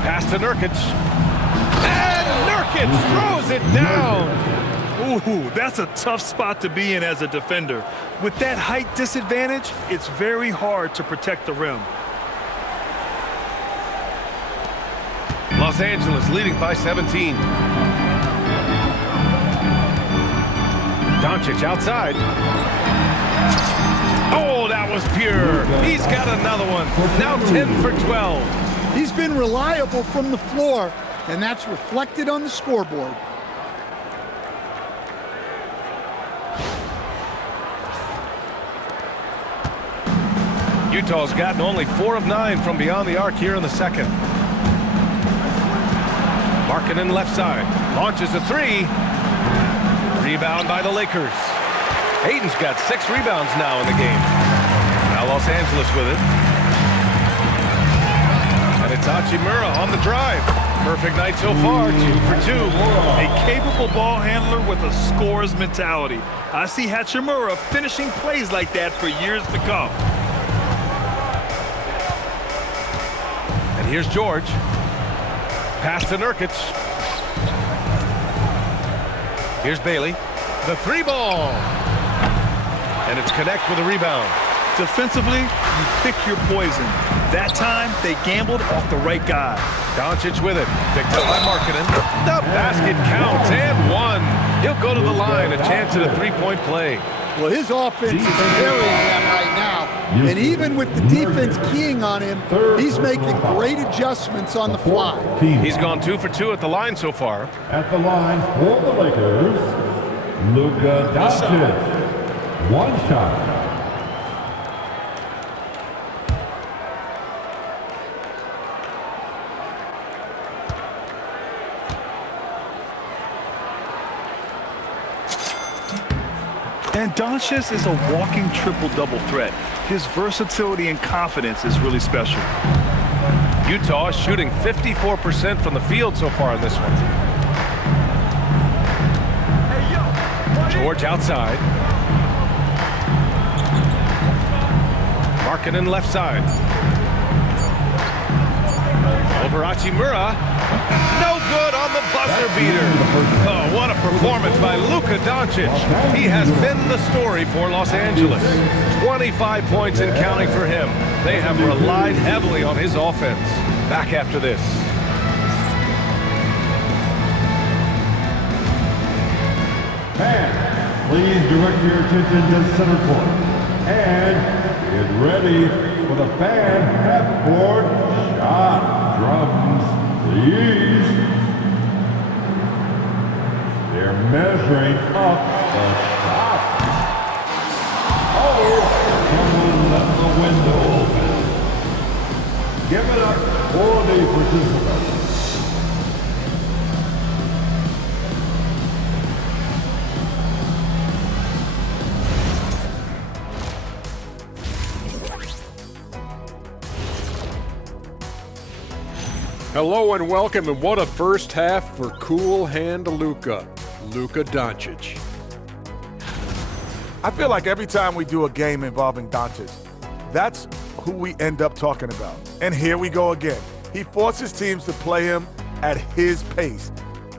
Pass to Nurkic. Nurkic throws it down. Ooh, that's a tough spot to be in as a defender. With that height disadvantage, it's very hard to protect the rim. Los Angeles leading by 17. Doncic outside. Oh, that was pure. He's got another one. Now 10 for 12. He's been reliable from the floor, and that's reflected on the scoreboard. Utah's gotten only 4 of 9 from beyond the arc here in the second. Markkanen left side. Launches a 3. Rebound by the Lakers. Ayton's got 6 rebounds now in the game. Now Los Angeles with it. And it's Hachimura on the drive. Perfect night so far, 2 for 2. A capable ball handler with a scorer's mentality. I see Hachimura finishing plays like that for years to come. And here's George. Pass to Nurkic. Here's Bailey. The 3-ball. And it's Connect with a rebound. Defensively, you pick your poison. That time, they gambled off the right guy. Doncic with it. Picked up by Markkanen. The basket counts and 1. He'll go to the line. A chance at a 3-point play. Well, his offense is carrying them right now. And even with the defense keying on him, he's making great adjustments on the fly. He's gone 2 for 2 at the line so far. At the line for the Lakers, Luka Doncic. 1 shot. And Doncic is a walking triple-double threat. His versatility and confidence is really special. Utah shooting 54% from the field so far in this one. George outside. Markkanen left side. Over Hachimura. No good on the buzzer beater. Oh, what a performance by Luka Doncic. He has been the story for Los Angeles. 25 points and counting for him. They have relied heavily on his offense. Back after this. And please direct your attention to center court. And get ready for the fan half-court shot. Drums, please. They're measuring up the shot. Oh, someone left the window open. Give it up for the participants. Hello and welcome, and what a first half for Cool Hand Luka Doncic. I feel like every time we do a game involving Doncic, that's who we end up talking about. And here we go again. He forces teams to play him at his pace,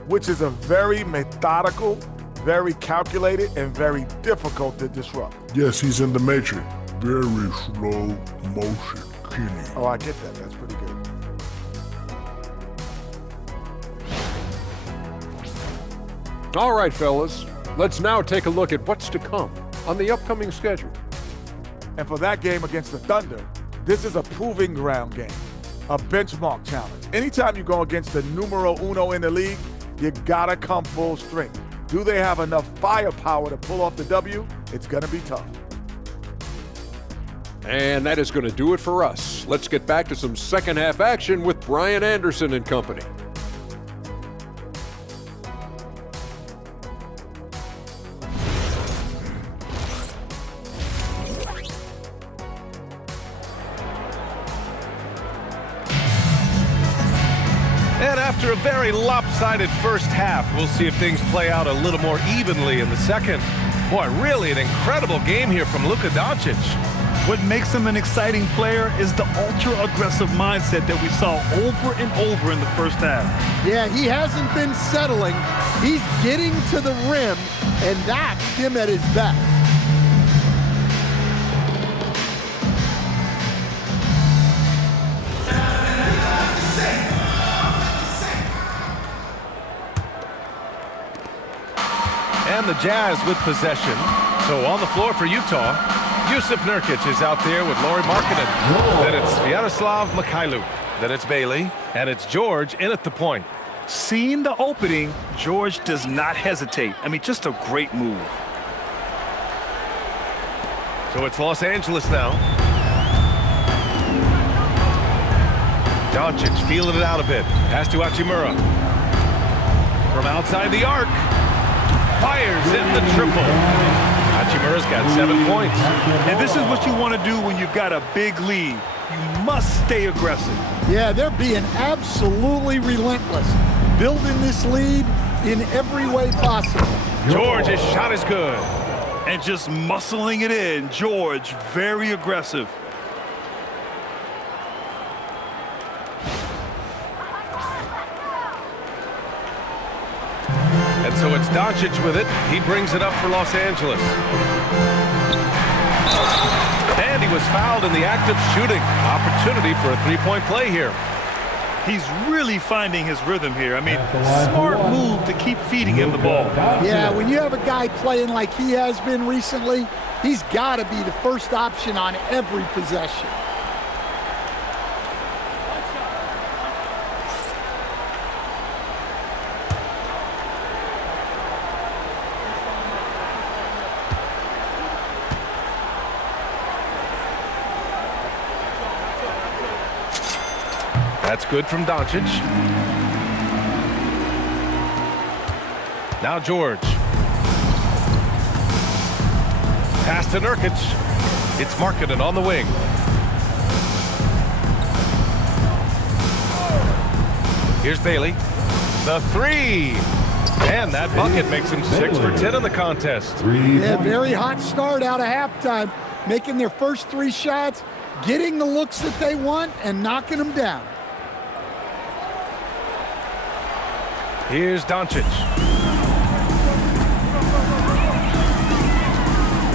which is a very methodical, very calculated, and very difficult to disrupt. Yes, he's in the matrix. Very slow motion, Kenny. Oh, I get that. That's pretty good. All right, fellas. Let's now take a look at what's to come on the upcoming schedule. And for that game against the Thunder, this is a proving ground game, a benchmark challenge. Anytime you go against the numero uno in the league, you gotta come full strength. Do they have enough firepower to pull off the W? It's gonna be tough. And that is going to do it for us. Let's get back to some second half action with Brian Anderson and company. And after a very lopsided first half, we'll see if things play out a little more evenly in the second. Boy, really an incredible game here from Luka Doncic. What makes him an exciting player is the ultra-aggressive mindset that we saw over and over in the first half. Yeah, he hasn't been settling. He's getting to the rim, and that's him at his best. And the Jazz with possession. So on the floor for Utah, Yusuf Nurkic is out there with Lauri Markkanen. Then it's Sviatoslav Mikhailuk. Then it's Bailey. And it's George in at the point. Seeing the opening, George does not hesitate. I mean, just a great move. So it's Los Angeles now. Doncic feeling it out a bit. Pass to Hachimura. From outside the arc. Fires in the triple. Hachimura's got 7 points. And this is what you want to do when you've got a big lead. You must stay aggressive. Yeah, they're being absolutely relentless, building this lead in every way possible. George's shot is good. And just muscling it in. George, very aggressive. And so it's Doncic with it. He brings it up for Los Angeles. And he was fouled in the act of shooting. Opportunity for a three-point play here. He's really finding his rhythm here. I mean, smart move to keep feeding him the ball. Yeah, when you have a guy playing like he has been recently, he's got to be the first option on every possession. That's good from Doncic. Now George. Pass to Nurkic. It's Markkanen on the wing. Here's Bailey. The three. And that bucket makes him 6 for 10 in the contest. Yeah, very hot start out of halftime, making their first 3 shots, getting the looks that they want, and knocking them down. Here's Doncic.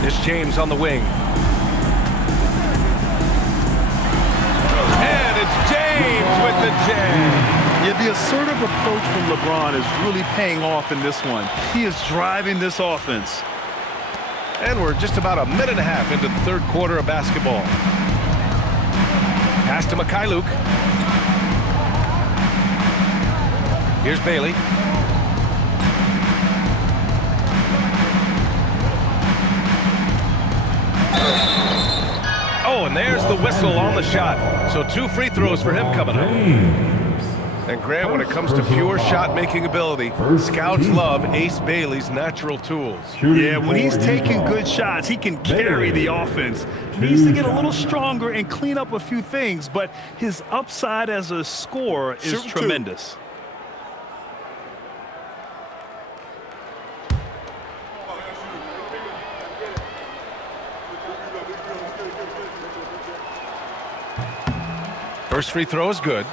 It's James on the wing. And it's James with the jam. Yeah, the assertive approach from LeBron is really paying off in this one. He is driving this offense. And we're just about a minute and a half into the third quarter of basketball. Pass to Mikhailuk. Here's Bailey. Oh, and there's the whistle on the shot. So 2 free throws for him coming up. And Grant, when it comes to pure shot-making ability, scouts love Ace Bailey's natural tools. Yeah, when he's taking good shots, he can carry the offense. He needs to get a little stronger and clean up a few things, but his upside as a scorer is tremendous. First free throw is good.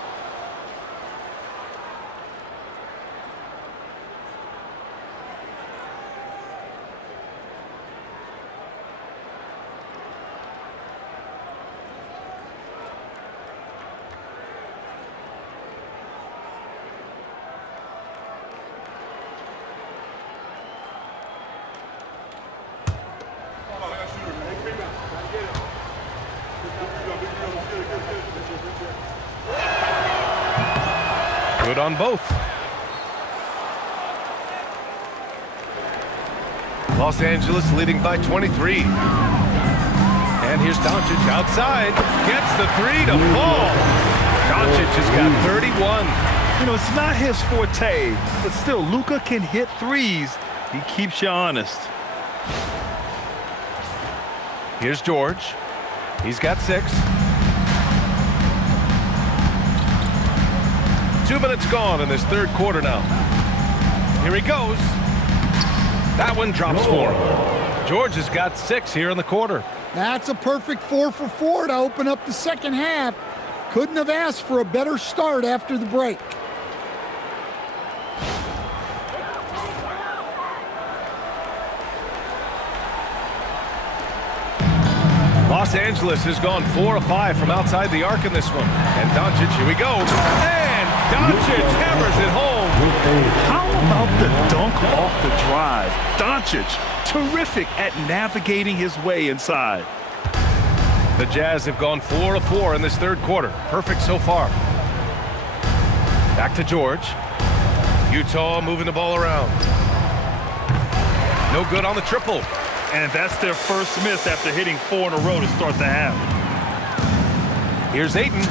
Good on both. Los Angeles leading by 23. And here's Doncic outside. Gets the three to fall. Doncic has got 31. You know, it's not his forte, but still, Luka can hit threes. He keeps you honest. Here's George. He's got 6. 2 minutes gone in this third quarter now. Here he goes. That one drops for him. George has got 6 here in the quarter. That's a perfect 4 for 4 to open up the second half. Couldn't have asked for a better start after the break. Los Angeles has gone 4 of 5 from outside the arc in this one. And Doncic, here we go. And Doncic hammers it home. How about the dunk off the drive? Doncic, terrific at navigating his way inside. The Jazz have gone 4 of 4 in this third quarter. Perfect so far. Back to George. Utah moving the ball around. No good on the triple. And that's their first miss after hitting 4 in a row to start the half. Here's Ayton.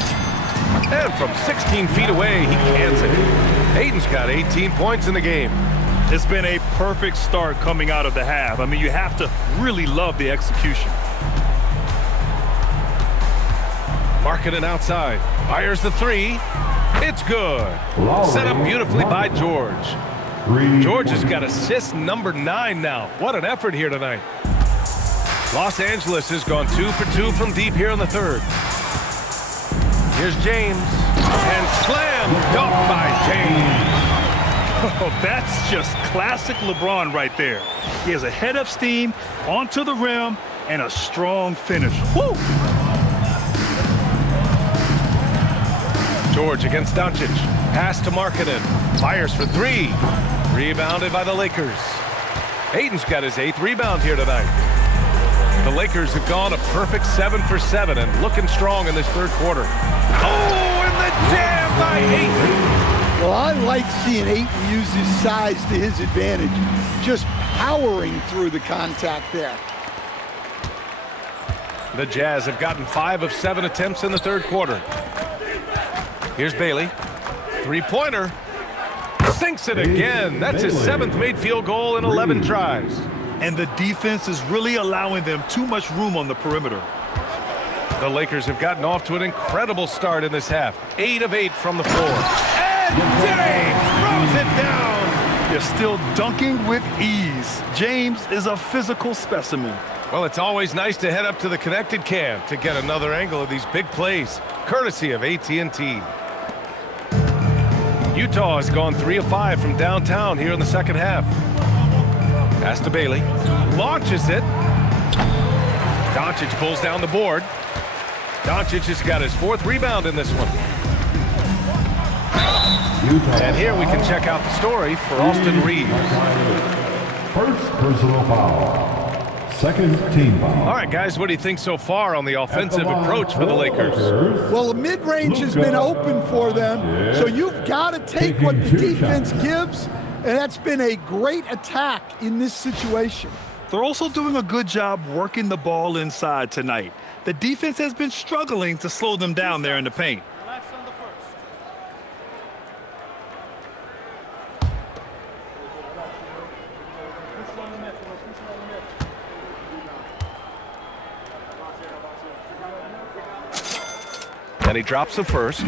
And from 16 feet away, he cans it. Ayton's got 18 points in the game. It's been a perfect start coming out of the half. I mean, you have to really love the execution. Markkanen outside. Fires the 3. It's good. Set up beautifully by George. George has got assist number 9 now. What an effort here tonight. Los Angeles has gone 2 for 2 from deep here in the third. Here's James. And slam dunk by James. Oh, that's just classic LeBron right there. He has a head of steam, onto the rim, and a strong finish. Woo! George against Doncic. Pass to Markkanen. Fires for 3. Rebounded by the Lakers. Ayton's got his 8th rebound here tonight. The Lakers have gone a perfect 7 for 7 and looking strong in this third quarter. Oh, and the jam by Ayton. Well, I like seeing Ayton use his size to his advantage, just powering through the contact there. The Jazz have gotten 5 of 7 attempts in the third quarter. Here's Bailey. Three-pointer. Sinks it again. That's his 7th made field goal in 11 tries. And the defense is really allowing them too much room on the perimeter. The Lakers have gotten off to an incredible start in this half. 8 of 8 from the floor. And James throws it down. They're still dunking with ease. James is a physical specimen. Well, it's always nice to head up to the connected cam to get another angle of these big plays, courtesy of AT&T. Utah has gone 3 of 5 from downtown here in the second half. Pass to Bailey. Launches it. Doncic pulls down the board. Doncic has got his 4th rebound in this one. And here we can check out the story for Austin Reeves. First personal foul. Second team foul. All right, guys, what do you think so far on the offensive approach for the Lakers? Well, the mid-range has been open for them, so you've got to take what the defense gives, and that's been a great attack in this situation. They're also doing a good job working the ball inside tonight. The defense has been struggling to slow them down there in the paint. And he drops the first.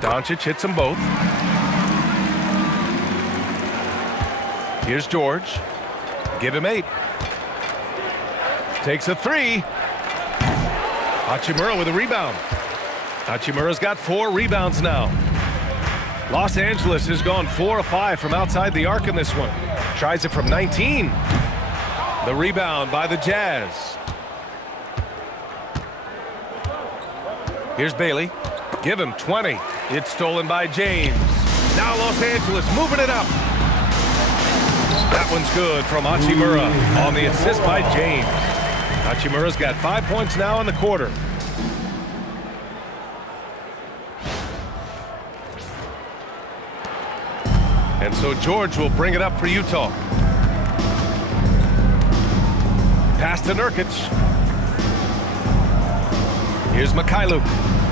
Doncic hits them both. Here's George. Give him 8. Takes a 3. Hachimura with a rebound. Hachimura's got 4 rebounds now. Los Angeles has gone 4 of 5 from outside the arc in this one. Tries it from 19. The rebound by the Jazz. Here's Bailey. Give him 20. It's stolen by James. Now Los Angeles moving it up. That one's good from Hachimura on the assist by James. Hachimura's got 5 points now in the quarter. And so George will bring it up for Utah. Pass to Nurkic. Here's Mikhailuk.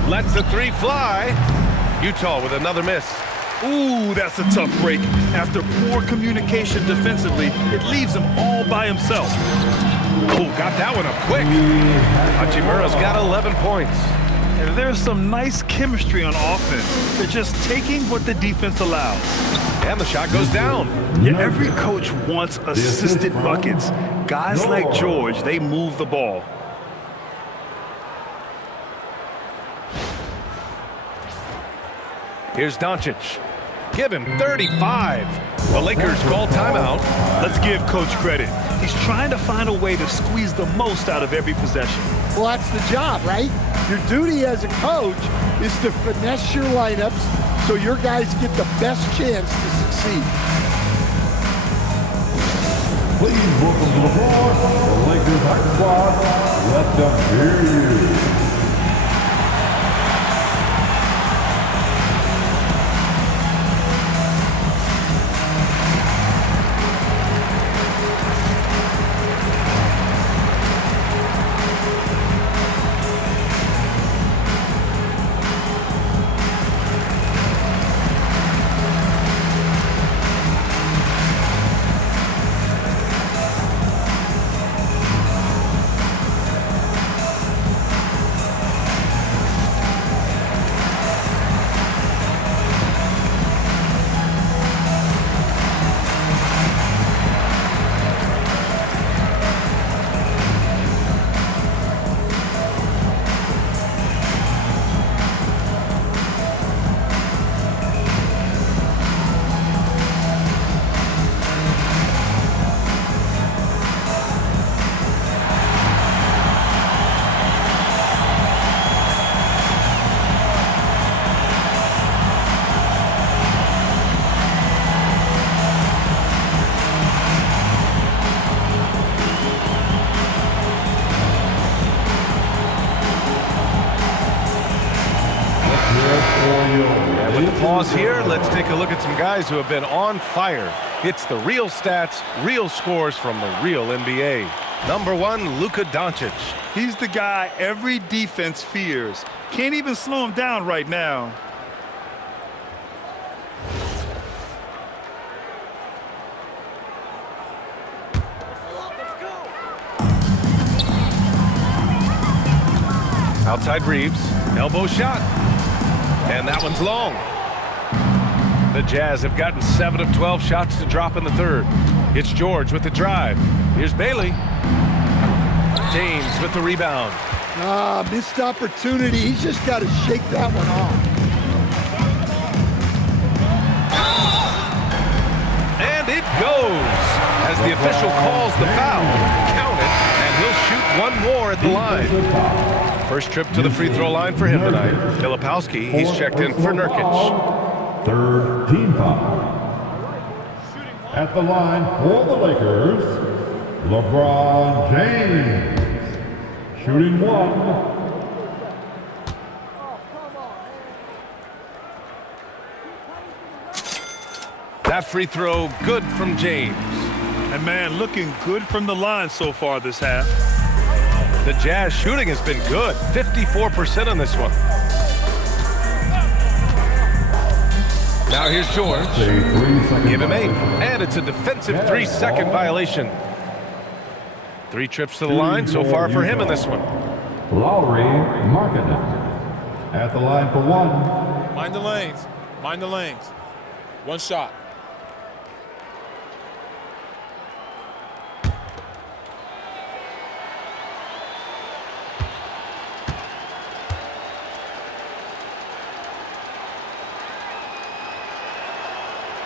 Lets the 3 fly. Utah with another miss. Ooh, that's a tough break. After poor communication defensively, it leaves him all by himself. Oh, got that one up quick. Hachimura's got 11 points. And there's some nice chemistry on offense. They're just taking what the defense allows. And the shot goes down. Yeah, every coach wants assisted buckets. Guys like George, they move the ball. Here's Doncic. Give him 35. The Lakers call timeout. Let's give Coach credit. He's trying to find a way to squeeze the most out of every possession. Well, that's the job, right? Your duty as a coach is to finesse your lineups so your guys get the best chance to succeed. Please welcome to the floor, the Lakers Hype Squad. Let them hear you. And with the pause here, let's take a look at some guys who have been on fire. It's the real stats, real scores from the real NBA. Number 1, Luka Doncic. He's the guy every defense fears. Can't even slow him down right now. Outside Reeves, elbow shot. And that one's long. The Jazz have gotten 7 of 12 shots to drop in the third. It's George with the drive. Here's Bailey. James with the rebound. Missed opportunity. He's just got to shake that one off. And it goes as the official calls the foul. Count it, and he'll shoot one more at the line. First trip to the free throw line for him tonight. Filipowski, he's checked in for Nurkic. Third team foul. At the line for the Lakers, LeBron James. Shooting 1. That free throw good from James. And man, looking good from the line so far this half. The Jazz shooting has been good. 54% on this one. Now here's George. Give him 8. And it's a defensive 3-second violation. 3 trips to the line so far for him in this one. Lowry Markkanen. At the line for 1. Mind the lanes. Mind the lanes. One shot.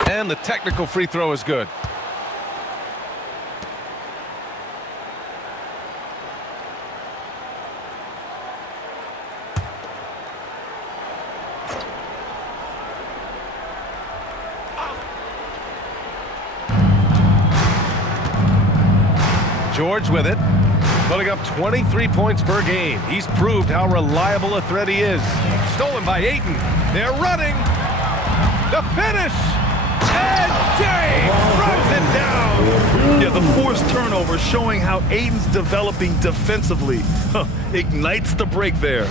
And the technical free throw is good. George with it, putting up 23 points per game. He's proved how reliable a threat he is. Stolen by Ayton. They're running. The finish. And James throws it down. Yeah, the forced turnover showing how Ayton's developing defensively. Ignites the break there.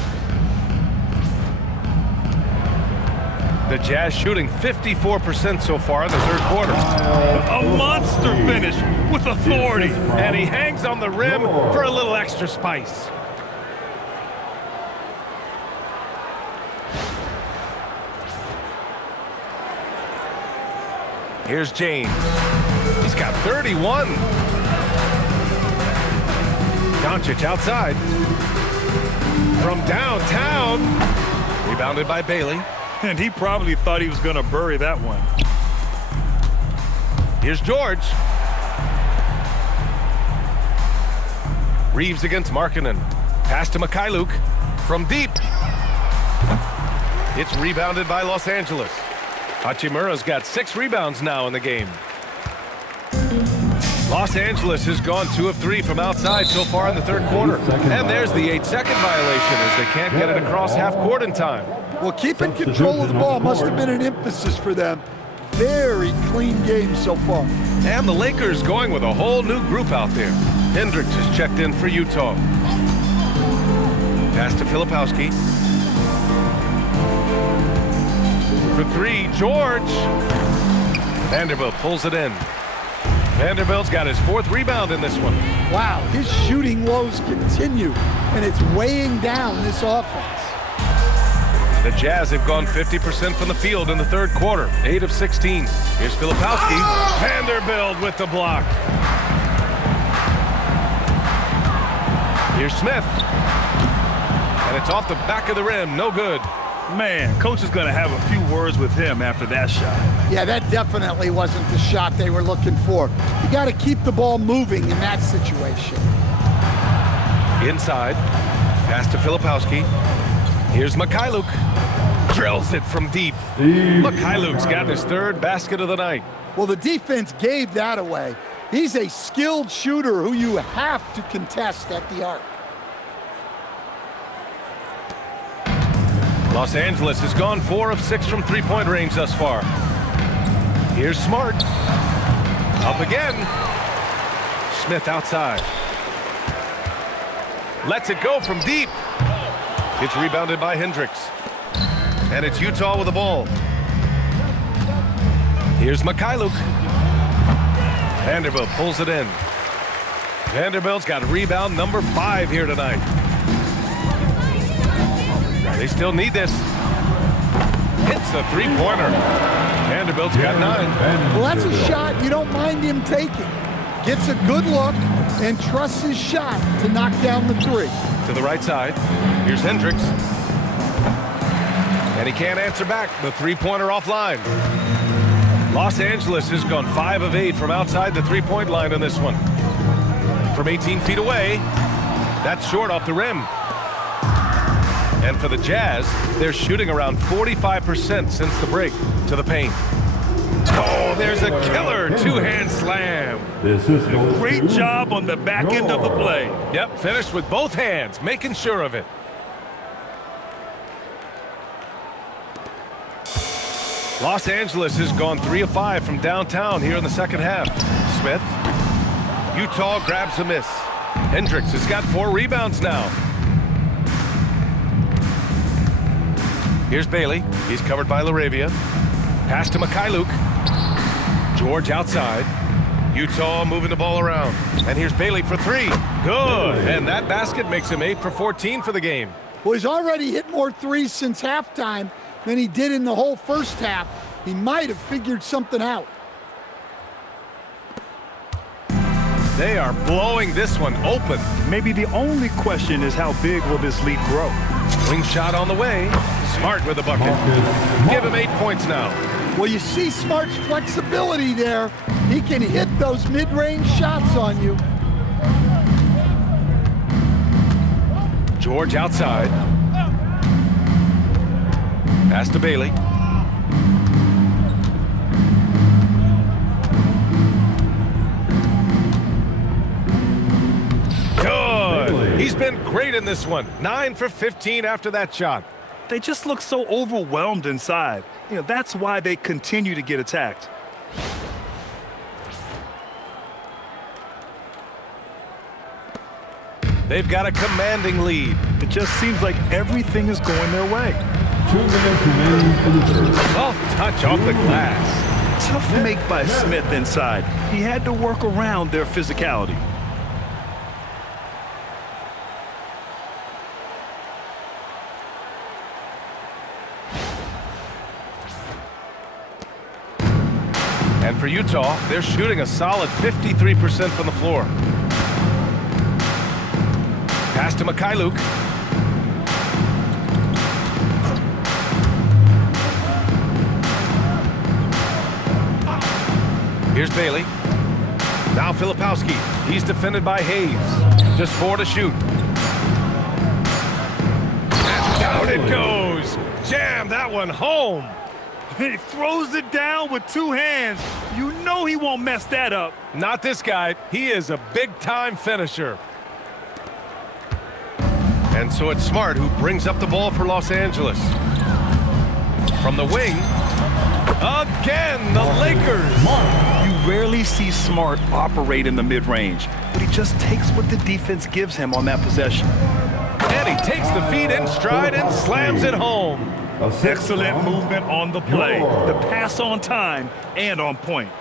The Jazz shooting 54% so far in the third quarter. A monster finish with authority. And he hangs on the rim for a little extra spice. Here's James. He's got 31. Doncic outside. From downtown. Rebounded by Bailey. And he probably thought he was going to bury that one. Here's George. Reeves against Markkanen. Pass to Mikhailuk. From deep. It's rebounded by Los Angeles. Hachimura's got 6 rebounds now in the game. Los Angeles has gone 2 of 3 from outside so far in the third quarter. And there's the 8-second violation as they can't get it across half court in time. Well, keeping control of the ball must have been an emphasis for them. Very clean game so far. And the Lakers going with a whole new group out there. Hendricks is checked in for Utah. Pass to Filipowski. For 3, George. Vanderbilt pulls it in. Vanderbilt's got his 4th rebound in this one. Wow, his shooting woes continue, and it's weighing down this offense. The Jazz have gone 50% from the field in the third quarter, 8 of 16. Here's Filipowski. Vanderbilt with the block. Here's Smith. And it's off the back of the rim, no good. Man, coach is going to have a few words with him after that shot. Yeah, that definitely wasn't the shot they were looking for. You got to keep the ball moving in that situation. Inside, pass to Filipowski. Here's Mikhailuk. Drills it from deep. Mikhailuk's got his 3rd basket of the night. Well, the defense gave that away. He's a skilled shooter who you have to contest at the arc. Los Angeles has gone 4 of 6 from three-point range thus far. Here's Smart. Up again. Smith outside. Lets it go from deep. It's rebounded by Hendricks. And it's Utah with the ball. Here's Mikhailuk. Vanderbilt pulls it in. Vanderbilt's got rebound number 5 here tonight. They still need this. Hits the 3-pointer. Vanderbilt's got 9. Well, that's a shot you don't mind him taking. Gets a good look and trusts his shot to knock down the 3. To the right side. Here's Hendricks. And he can't answer back. The 3-pointer offline. Los Angeles has gone 5 of 8 from outside the 3-point line on this one. From 18 feet away, that's short off the rim. And for the Jazz, they're shooting around 45% since the break. To the paint. Oh, there's a killer 2-hand slam. Great job on the back end of the play. Yep, finished with both hands, making sure of it. Los Angeles has gone 3 of 5 from downtown here in the second half. Smith. Utah grabs a miss. Hendricks has got 4 rebounds now. Here's Bailey. He's covered by LaRavia. Pass to Mikhailuk. George outside. Utah moving the ball around. And here's Bailey for 3. Good. And that basket makes him 8 for 14 for the game. Well, he's already hit more 3s since halftime. than he did in the whole first half. He might have figured something out. They are blowing this one open. Maybe the only question is how big will this lead grow? Wing shot on the way. Smart with the bucket. Give him 8 points now. Well, you see Smart's flexibility there. He can hit those mid-range shots on you. George outside. Pass to Bailey. Good. He's been great in this one. 9 for 15 after that shot. They just look so overwhelmed inside. You know, that's why they continue to get attacked. They've got a commanding lead. It just seems like everything is going their way. 2 minutes remaining for the third. Soft touch off the glass. Tough make by Smith inside. He had to work around their physicality. And for Utah, they're shooting a solid 53% from the floor. Pass to Mikhailuk. Here's Bailey. Now Filipowski. He's defended by Hayes. Just 4 to shoot. And down it goes. Jam that one home. He throws it down with 2 hands. You know he won't mess that up. Not this guy. He is a big-time finisher. And so it's Smart who brings up the ball for Los Angeles. From the wing, again, the Lakers. You rarely see Smart operate in the mid-range, but he just takes what the defense gives him on that possession. And he takes the feed in stride and slams it home. Excellent movement on the play. The pass on time and on point.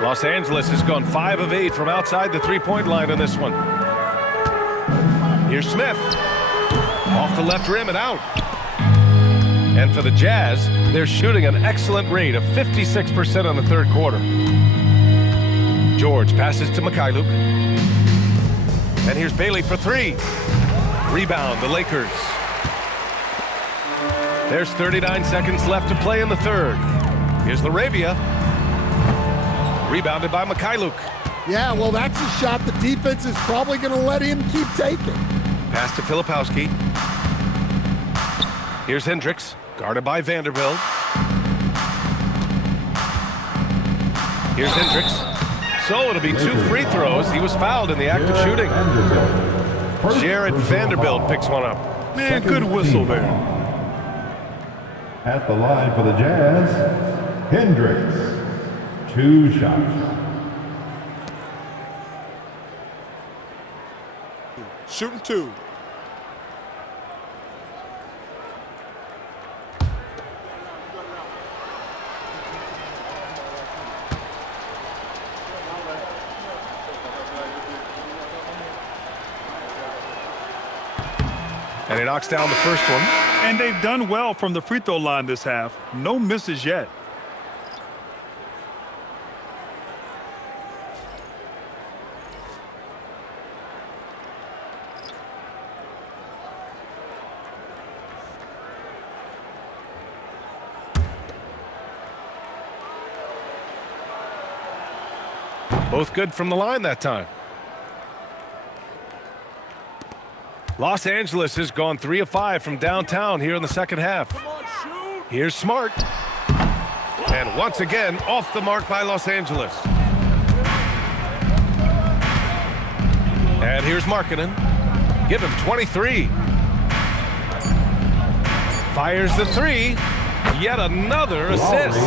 Los Angeles has gone 5 of 8 from outside the three-point line in this one. Here's Smith. Off the left rim and out. And for the Jazz, they're shooting an excellent rate of 56% on the third quarter. George passes to Mikhailuk. And here's Bailey for 3. Rebound, the Lakers. There's 39 seconds left to play in the third. Here's Larabia. Rebounded by Mikhailuk. Yeah, well, that's a shot the defense is probably going to let him keep taking. Pass to Filipowski. Here's Hendricks, guarded by Vanderbilt. Here's Hendricks. So it'll be 2 free throws. He was fouled in the act of shooting. Jared Vanderbilt picks one up. Man, good whistle there. At the line for the Jazz, Hendricks. 2 shots. Shooting 2. And he knocks down the first one. And they've done well from the free throw line this half. No misses yet. Both good from the line that time. Los Angeles has gone 3 of 5 from downtown here in the second half. Here's Smart. And once again, off the mark by Los Angeles. And here's Markkanen. Give him 23. Fires the 3. Yet another assist.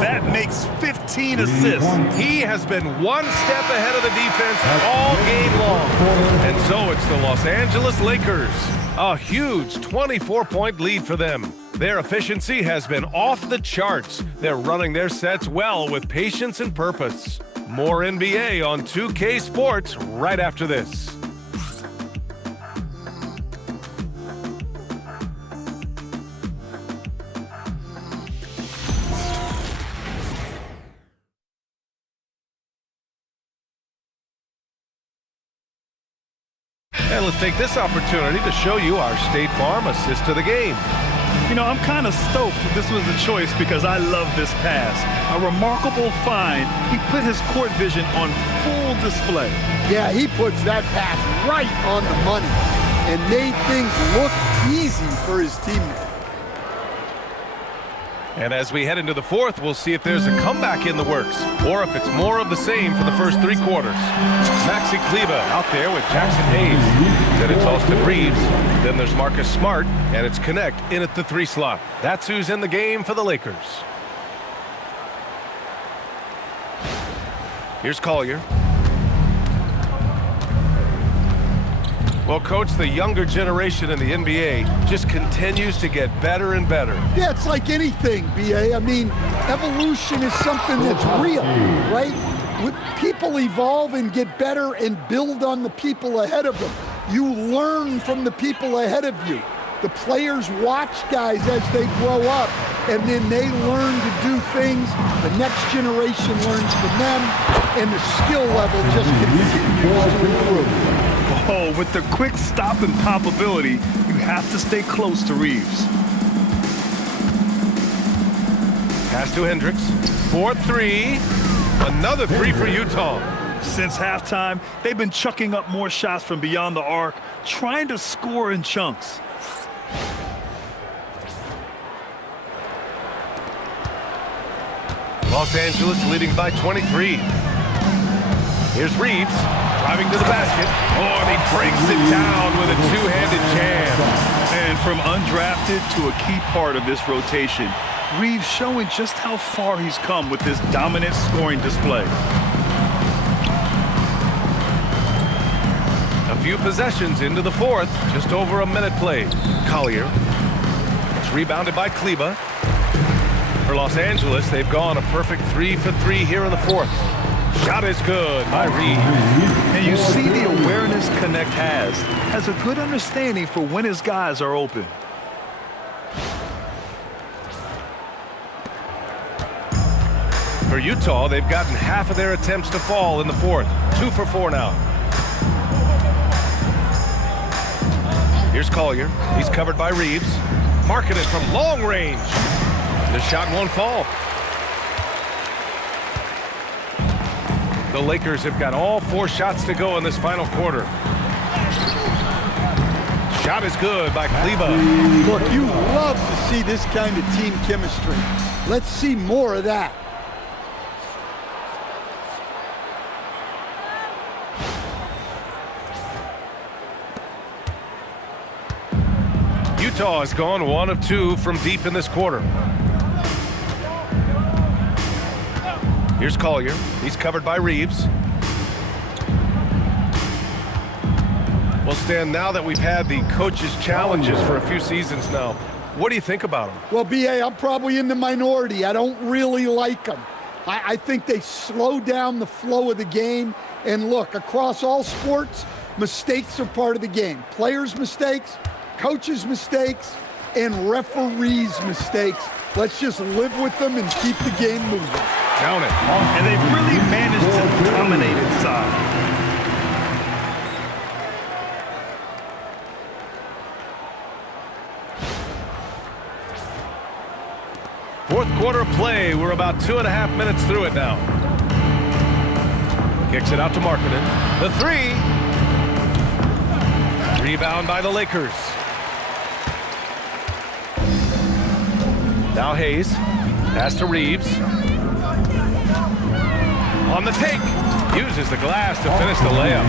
That makes 15 assists. He has been one step ahead of the defense all game long. And so it's the Los Angeles Lakers. A huge 24-point lead for them. Their efficiency has been off the charts. They're running their sets well with patience and purpose. More NBA on 2K Sports right after this. And let's take this opportunity to show you our State Farm assist to the game. You know, I'm kind of stoked that this was a choice because I love this pass. A remarkable find. He put his court vision on full display. Yeah, he puts that pass right on the money and made things look easy for his teammate. And as we head into the fourth, we'll see if there's a comeback in the works or if it's more of the same for the first 3 quarters. Maxi Kleber out there with Jackson Hayes. Then it's Austin Reeves. Then there's Marcus Smart, and it's Connect in at the 3 slot. That's who's in the game for the Lakers. Here's Collier. Well, Coach, the younger generation in the NBA just continues to get better and better. Yeah, it's like anything, B.A. I mean, evolution is something that's real, right? People evolve and get better and build on the people ahead of them. You learn from the people ahead of you. The players watch guys as they grow up, and then they learn to do things. The next generation learns from them, and the skill level just continues to improve. Oh, with the quick stop and pop ability, you have to stay close to Reeves. Pass to Hendricks. 4-3. Another 3 for Utah. Since halftime, they've been chucking up more shots from beyond the arc, trying to score in chunks. Los Angeles leading by 23. Here's Reeves driving to the basket. Oh, and he brings it down with a two-handed jam. And from undrafted to a key part of this rotation, Reeves showing just how far he's come with this dominant scoring display. A few possessions into the fourth, just over a minute played. Collier. It's rebounded by Kleber. For Los Angeles, they've gone a perfect 3 for 3 here in the fourth. Shot is good by Reeves. And you see the awareness Connect has a good understanding for when his guys are open. For Utah, they've gotten half of their attempts to fall in the fourth. 2 for 4 now. Here's Collier. He's covered by Reeves. Marking it from long range. The shot won't fall. The Lakers have got all 4 shots to go in this final quarter. Shot is good by Kleber. Look, you love to see this kind of team chemistry. Let's see more of that. Utah has gone 1 of 2 from deep in this quarter. Here's Collier. He's covered by Reeves. Well, Stan, now that we've had the coaches' challenges for a few seasons now, what do you think about them? Well, B.A., I'm probably in the minority. I don't really like them. I think they slow down the flow of the game. And look, across all sports, mistakes are part of the game. Players' mistakes, coaches' mistakes, and referees' mistakes. Let's just live with them and keep the game moving. Count it. And they've really managed to dominate inside. Fourth quarter play. We're about 2.5 minutes through it now. Kicks it out to Markkanen. The 3. Rebound by the Lakers. Now Hayes. Pass to Reeves. On the take. Uses the glass to finish the layup.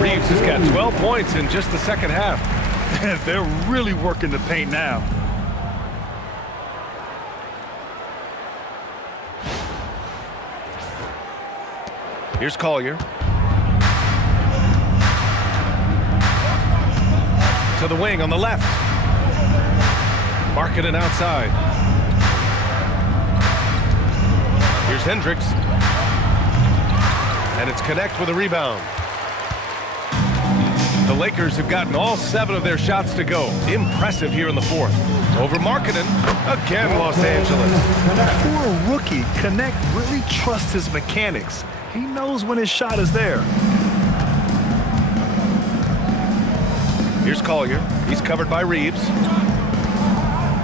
Reeves has got 12 points in just the second half. They're really working the paint now. Here's Collier. To the wing on the left. Markkanen outside. Here's Hendricks. And it's Connect with a rebound. The Lakers have gotten all 7 of their shots to go. Impressive here in the fourth. Over Markkanen. Again, Los Angeles. For a rookie, Connect really trusts his mechanics. He knows when his shot is there. Here's Collier. He's covered by Reeves.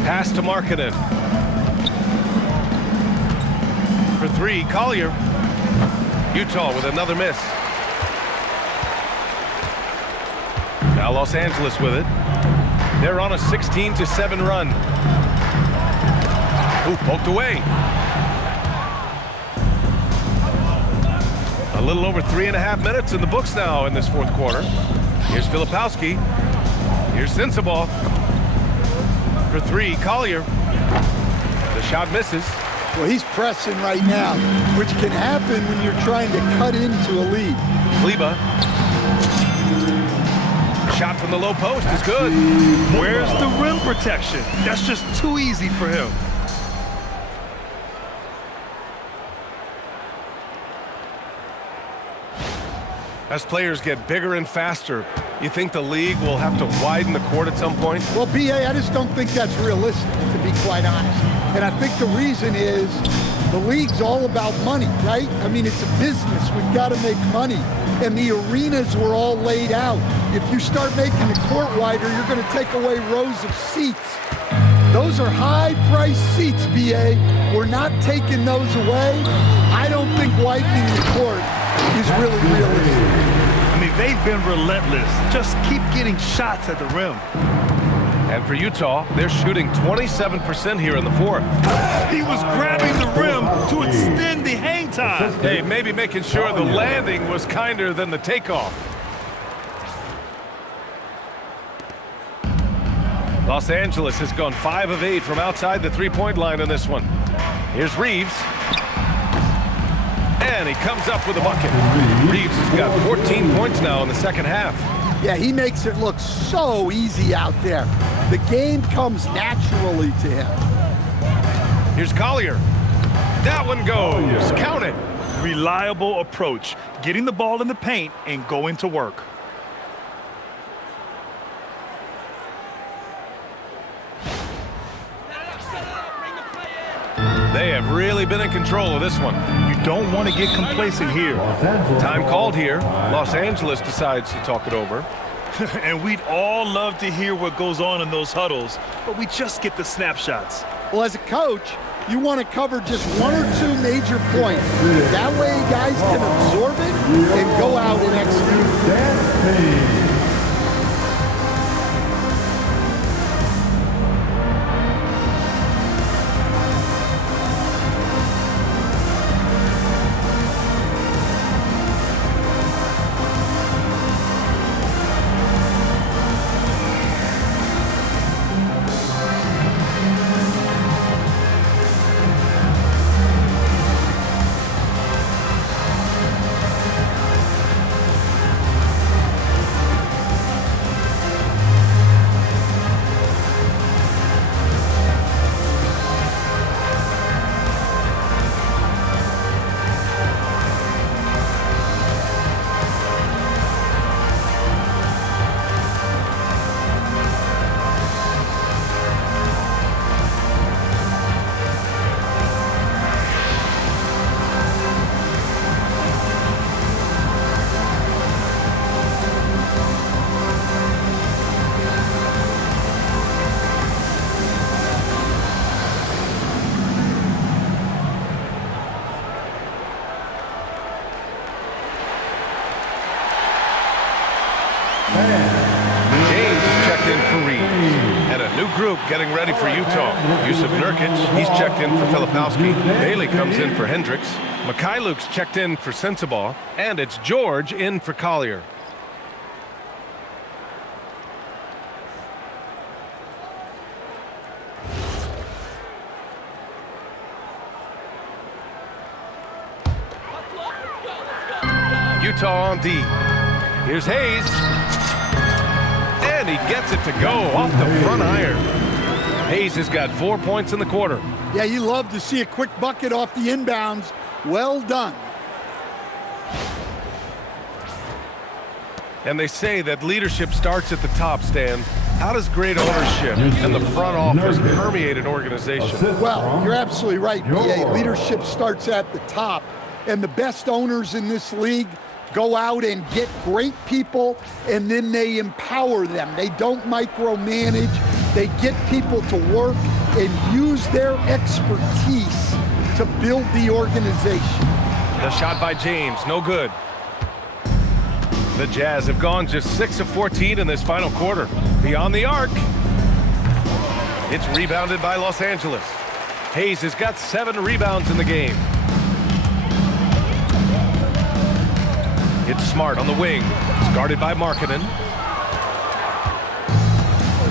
Pass to Markkanen. For 3, Collier. Utah with another miss. Now Los Angeles with it. They're on a 16-7 run. Ooh, poked away. A little over 3.5 minutes in the books now in this fourth quarter. Here's Filipowski. Here's Sensabaugh. For 3, Collier. The shot misses. Well, he's pressing right now, which can happen when you're trying to cut into a lead. Kleba. Shot from the low post is good. Where's the rim protection? That's just too easy for him. As players get bigger and faster, you think the league will have to widen the court at some point? Well, B.A., I just don't think that's realistic, to be quite honest. And I think the reason is the league's all about money, right? I mean, it's a business. We've got to make money. And the arenas were all laid out. If you start making the court wider, you're going to take away rows of seats. Those are high-priced seats, B.A. We're not taking those away. I don't think widening the court is really realistic. I mean, they've been relentless. Just keep getting shots at the rim. And for Utah, they're shooting 27% here in the fourth. He was grabbing the rim to extend the hang time. Hey, maybe making sure the landing was kinder than the takeoff. Los Angeles has gone 5 of 8 from outside the three-point line in this one. Here's Reeves. And he comes up with a bucket. Reeves has got 14 points now in the second half. Yeah, he makes it look so easy out there. The game comes naturally to him. Here's Collier. That one goes. Count it. Reliable approach. Getting the ball in the paint and going to work. They have really been in control of this one. You don't want to get complacent here. Time called here. Los Angeles decides to talk it over. And we'd all love to hear what goes on in those huddles, but we just get the snapshots. Well, as a coach, you want to cover just 1 or 2 major points. That way guys can absorb it and go out and execute. James is checked in for Reeves. And a new group getting ready for Utah. Yusuf Nurkic, he's checked in for Filipowski. Bailey comes in for Hendricks. Mikhailuk's checked in for Sensabaugh. And it's George in for Collier. Utah on D. Here's Hayes. And he gets it to go off the front iron. Hayes has got 4 points in the quarter. Yeah, you love to see a quick bucket off the inbounds. Well done. And they say that leadership starts at the top, Stan. How does great ownership and the front office permeate an organization? Well, you're absolutely right, BA. Leadership starts at the top. And the best owners in this league go out and get great people, and then they empower them. They don't micromanage. They get people to work and use their expertise to build the organization. The shot by James, no good. The Jazz have gone just 6 of 14 in this final quarter. Beyond the arc. It's rebounded by Los Angeles. Hayes has got 7 rebounds in the game. It's Smart on the wing. It's guarded by Markkanen.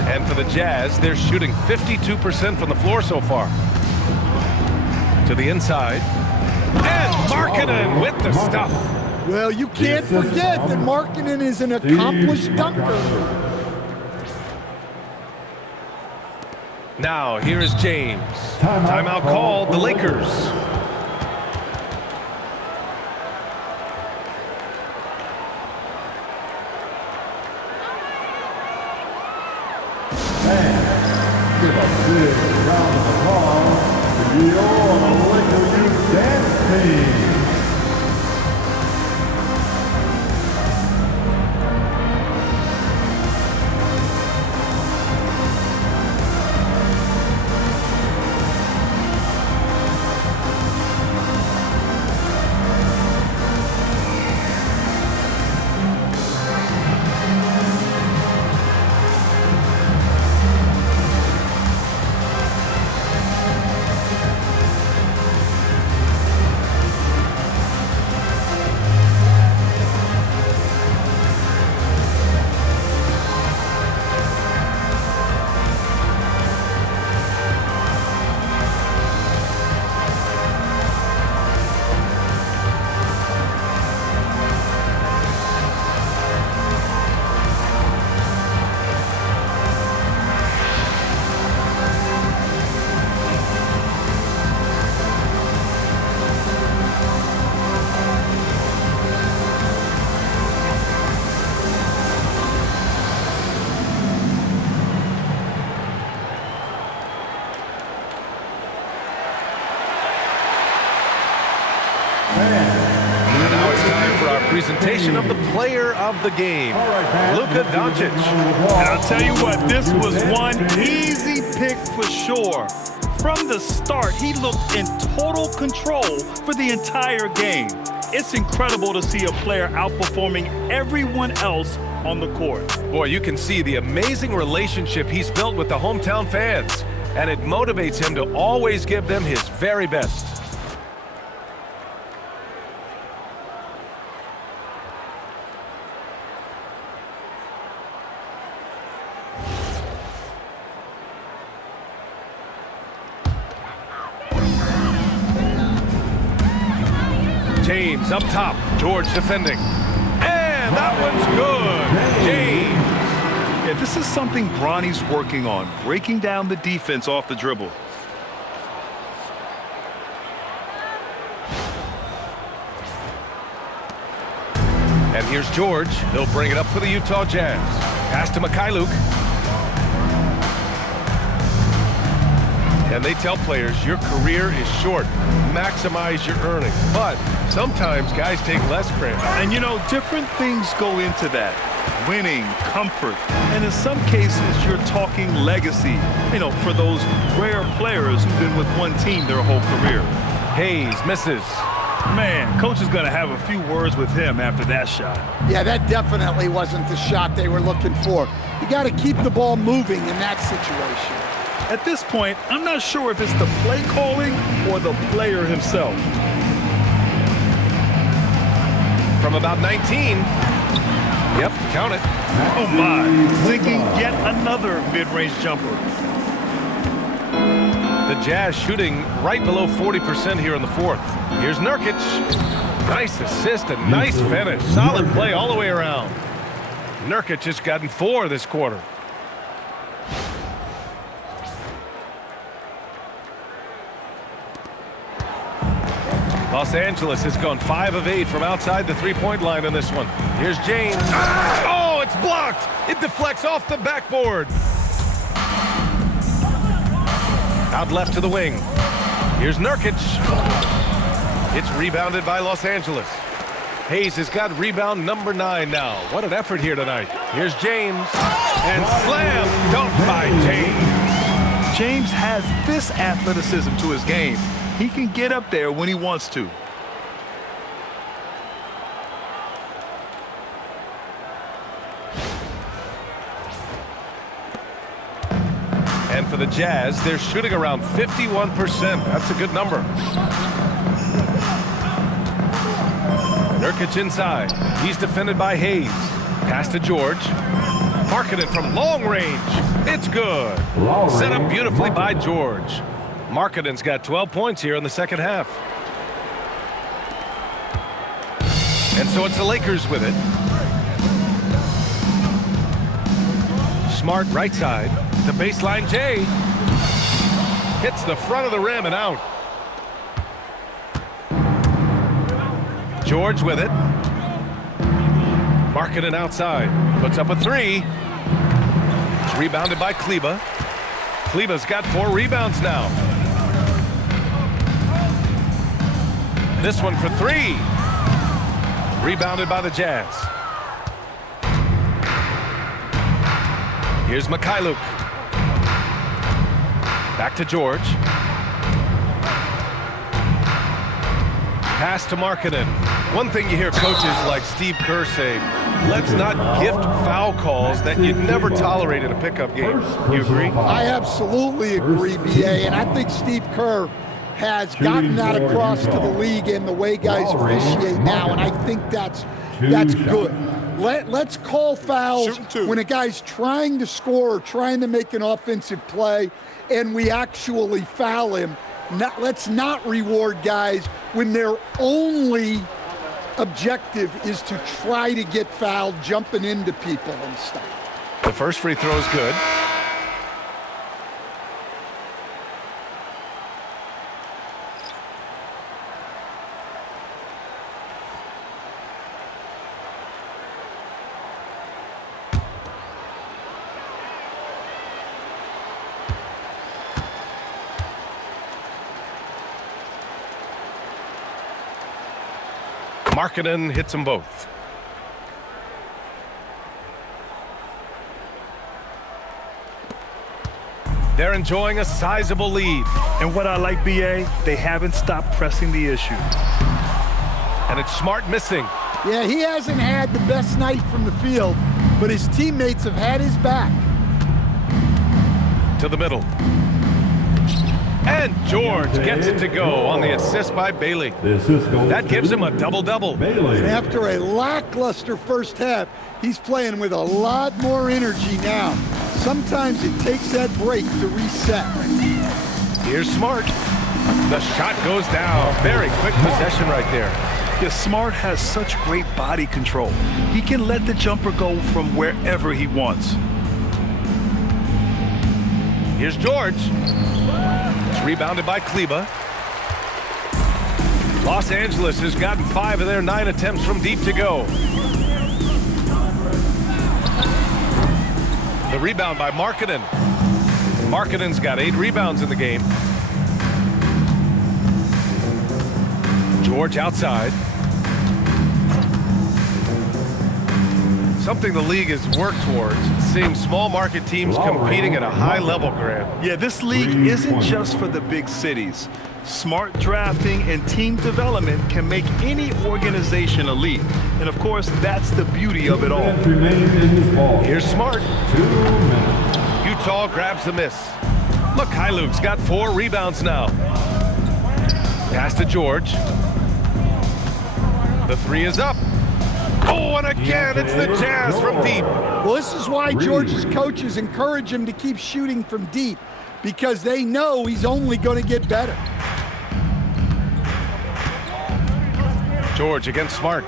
And for the Jazz, they're shooting 52% from the floor so far. To the inside. And Markkanen with the stuff. Well, you can't forget that Markkanen is an accomplished dunker. Now, here is James. Timeout called, the Lakers. Give a big round of applause to your Laker Youth Dance Team. And now it's time for our presentation of the player of the game, Luka Doncic. And I'll tell you what, this was one easy pick for sure. From the start, he looked in total control for the entire game. It's incredible to see a player outperforming everyone else on the court. Boy, you can see the amazing relationship he's built with the hometown fans, and it motivates him to always give them his very best. James up top, George defending. And that one's good. James. Yeah, this is something Bronny's working on, breaking down the defense off the dribble. And here's George. He'll bring it up for the Utah Jazz. Pass to Mikhailuk. And they tell players, your career is short. Maximize your earnings. But sometimes guys take less credit. And you know, different things go into that. Winning, comfort, and in some cases, you're talking legacy. You know, for those rare players who've been with one team their whole career. Hayes misses. Man, coach is going to have a few words with him after that shot. Yeah, that definitely wasn't the shot they were looking for. You got to keep the ball moving in that situation. At this point, I'm not sure if it's the play calling or the player himself. From about 19. Yep, count it. Oh my, sinking yet another mid-range jumper. The Jazz shooting right below 40% here in the fourth. Here's Nurkic. Nice assist and nice finish. Solid play all the way around. Nurkic has gotten 4 this quarter. Los Angeles has gone 5 of 8 from outside the three-point line in this one. Here's James. Oh, it's blocked. It deflects off the backboard. Out left to the wing. Here's Nurkic. It's rebounded by Los Angeles. Hayes has got rebound number 9 now. What an effort here tonight. Here's James. And slam dunk by James. James has this athleticism to his game. He can get up there when he wants to. And for the Jazz, they're shooting around 51%. That's a good number. Nurkic inside. He's defended by Hayes. Pass to George. Marketed from long range. It's good. Set up beautifully by George. Marketing's got 12 points here in the second half. And so it's the Lakers with it. Smart right side. The baseline J. Hits the front of the rim and out. George with it. Marketing outside. Puts up a 3. It's rebounded by Kleba. Kleba's got 4 rebounds now. This one for 3. Rebounded by the Jazz. Here's Mikhailuk. Back to George. Pass to Markkanen. One thing you hear coaches like Steve Kerr say, let's not gift foul calls that you'd never tolerate in a pickup game. You agree? I absolutely agree, B.A., and I think Steve Kerr has gotten that across to the league in the way guys officiate now, and I think that's good. Let's call fouls when a guy's trying to score or trying to make an offensive play and we actually foul him. Let's not reward guys when their only objective is to try to get fouled, jumping into people and stuff. The first free throw is good. Markkanen hits them both. They're enjoying a sizable lead. And what I like, B.A., they haven't stopped pressing the issue. And it's Smart missing. Yeah, he hasn't had the best night from the field, but his teammates have had his back. To the middle. And George gets it to go on the assist by Bailey. That gives him a double-double. And after a lackluster first half, he's playing with a lot more energy now. Sometimes it takes that break to reset. Here's Smart. The shot goes down. Very quick possession right there. Yeah, Smart has such great body control. He can let the jumper go from wherever he wants. Here's George. It's rebounded by Kleba. Los Angeles has gotten 5 of their 9 attempts from deep to go. The rebound by Markkanen. Markkanen's got 8 rebounds in the game. George outside. Something the league has worked towards, seeing small market teams competing at a high level, Grant. Yeah, this league isn't just for the big cities. Smart drafting and team development can make any organization elite. And of course, that's the beauty of it all. Here's Smart. Utah grabs the miss. Mikhailuk's got 4 rebounds now. Pass to George. The 3 is up. Oh, and again, it's the Jazz from deep. Well, this is why George's coaches encourage him to keep shooting from deep, because they know he's only going to get better. George against Smart.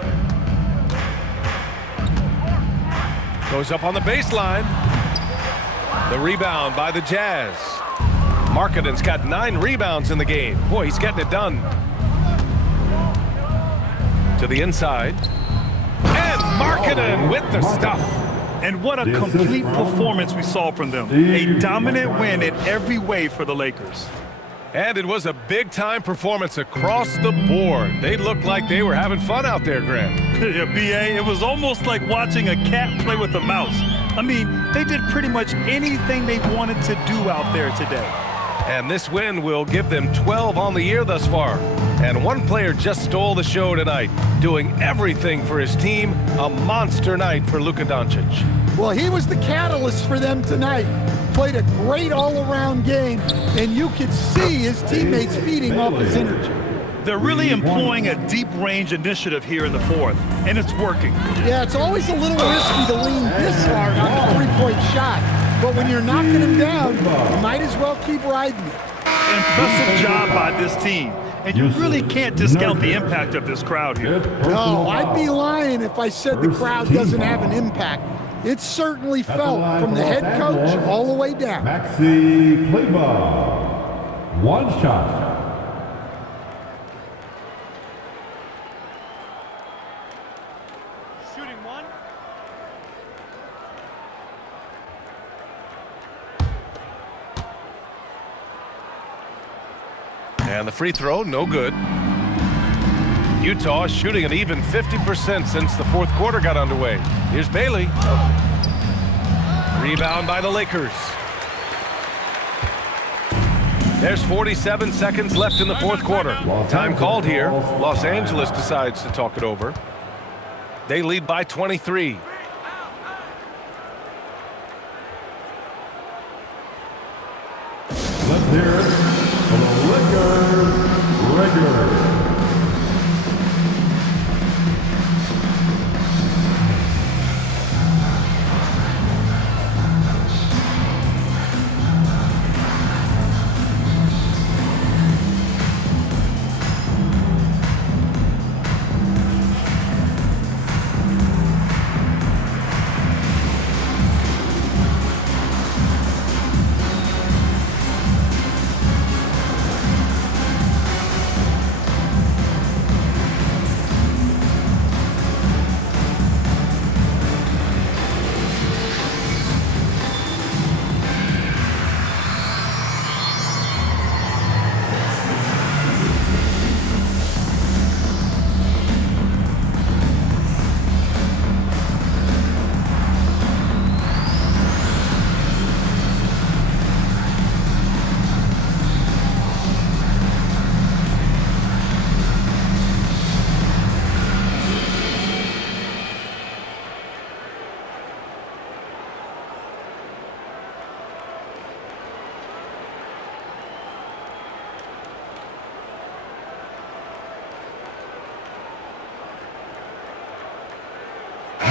Goes up on the baseline. The rebound by the Jazz. Markkanen's got 9 rebounds in the game. Boy, he's getting it done. To the inside. And Markkanen with the stuff. And what a complete performance we saw from them. A dominant win in every way for the Lakers. And it was a big-time performance across the board. They looked like they were having fun out there, Grant. Yeah, B.A., it was almost like watching a cat play with a mouse. I mean, they did pretty much anything they wanted to do out there today. And this win will give them 12 on the year thus far. And one player just stole the show tonight, doing everything for his team. A monster night for Luka Doncic. Well, he was the catalyst for them tonight. Played a great all-around game, and you could see his teammates feeding off his energy. They're really employing a deep-range initiative here in the fourth, and it's working. Yeah, it's always a little risky to lean this hard on a three-point shot, but when you're knocking him down, you might as well keep riding it. Impressive job by this team, and you really can't discount the impact of this crowd here. No, I'd be lying if I said the crowd doesn't have an impact. It certainly felt from the head coach all the way down. Maxi Kleber, one shot. Shooting one. And the free throw, no good. Utah shooting an even 50% since the fourth quarter got underway. Here's Bailey. Rebound by the Lakers. There's 47 seconds left in the fourth quarter. Time called here. Los Angeles decides to talk it over. They lead by 23. Let's hear it for the Lakers.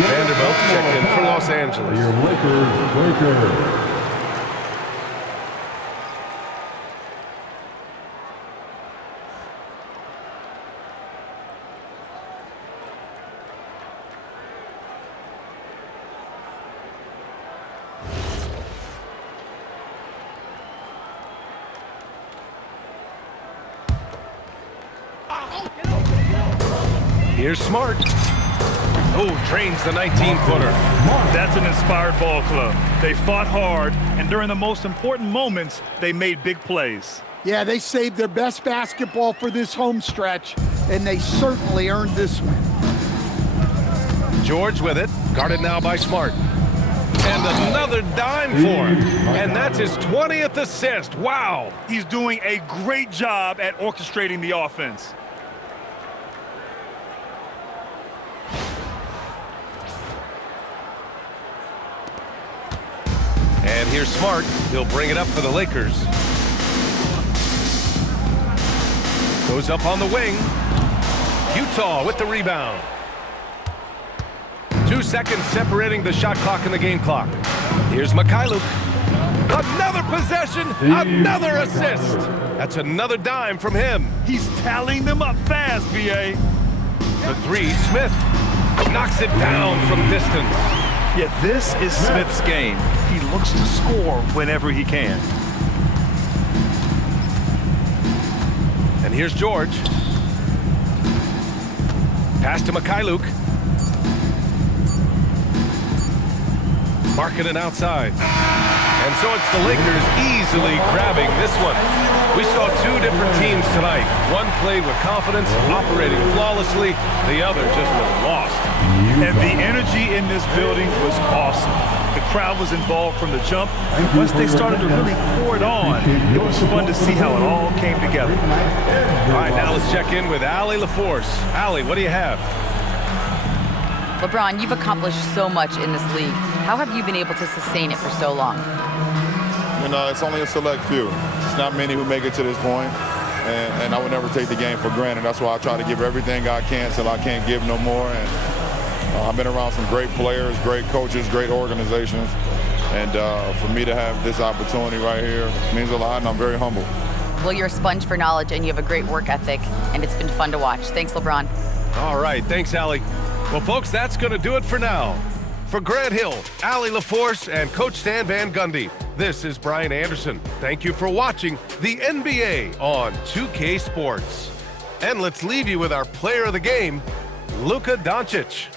Vanderbilt checked in for Los Angeles. Your Lakers. Here's Smart. Oh, drains the 19-footer. That's an inspired ball club. They fought hard, and during the most important moments, they made big plays. Yeah, they saved their best basketball for this home stretch, and they certainly earned this win. George with it, guarded now by Smart. And another dime for him. And that's his 20th assist. Wow. He's doing a great job at orchestrating the offense. And here's Smart. He'll bring it up for the Lakers. Goes up on the wing. Utah with the rebound. 2 seconds separating the shot clock and the game clock. Here's Mikhailuk. Another possession, another assist. That's another dime from him. He's tallying them up fast, B.A. The three, Smith knocks it down from distance. Yeah, this is Smith's game. He looks to score whenever he can. And here's George. Pass to Mikhailuk. Markkanen outside. And so it's the Lakers easily grabbing this one. We saw two different teams tonight. One played with confidence, operating flawlessly. The other just was lost. And the energy in this building was awesome. The crowd was involved from the jump. Once they started to really pour it on, it was fun to see how it all came together. All right, now let's check in with Allie LaForce. Allie, what do you have? LeBron, you've accomplished so much in this league. How have you been able to sustain it for so long? You know, it's only a select few. It's not many who make it to this point, and I would never take the game for granted. That's why I try to give everything I can till I can't give no more. And I've been around some great players, great coaches, great organizations, and for me to have this opportunity right here means a lot, and I'm very humble. Well, you're a sponge for knowledge, and you have a great work ethic, and it's been fun to watch. Thanks, LeBron. All right, thanks, Allie. Well, folks, that's going to do it for now. For Grant Hill, Allie LaForce, and Coach Stan Van Gundy, this is Brian Anderson. Thank you for watching the NBA on 2K Sports. And let's leave you with our player of the game, Luka Doncic.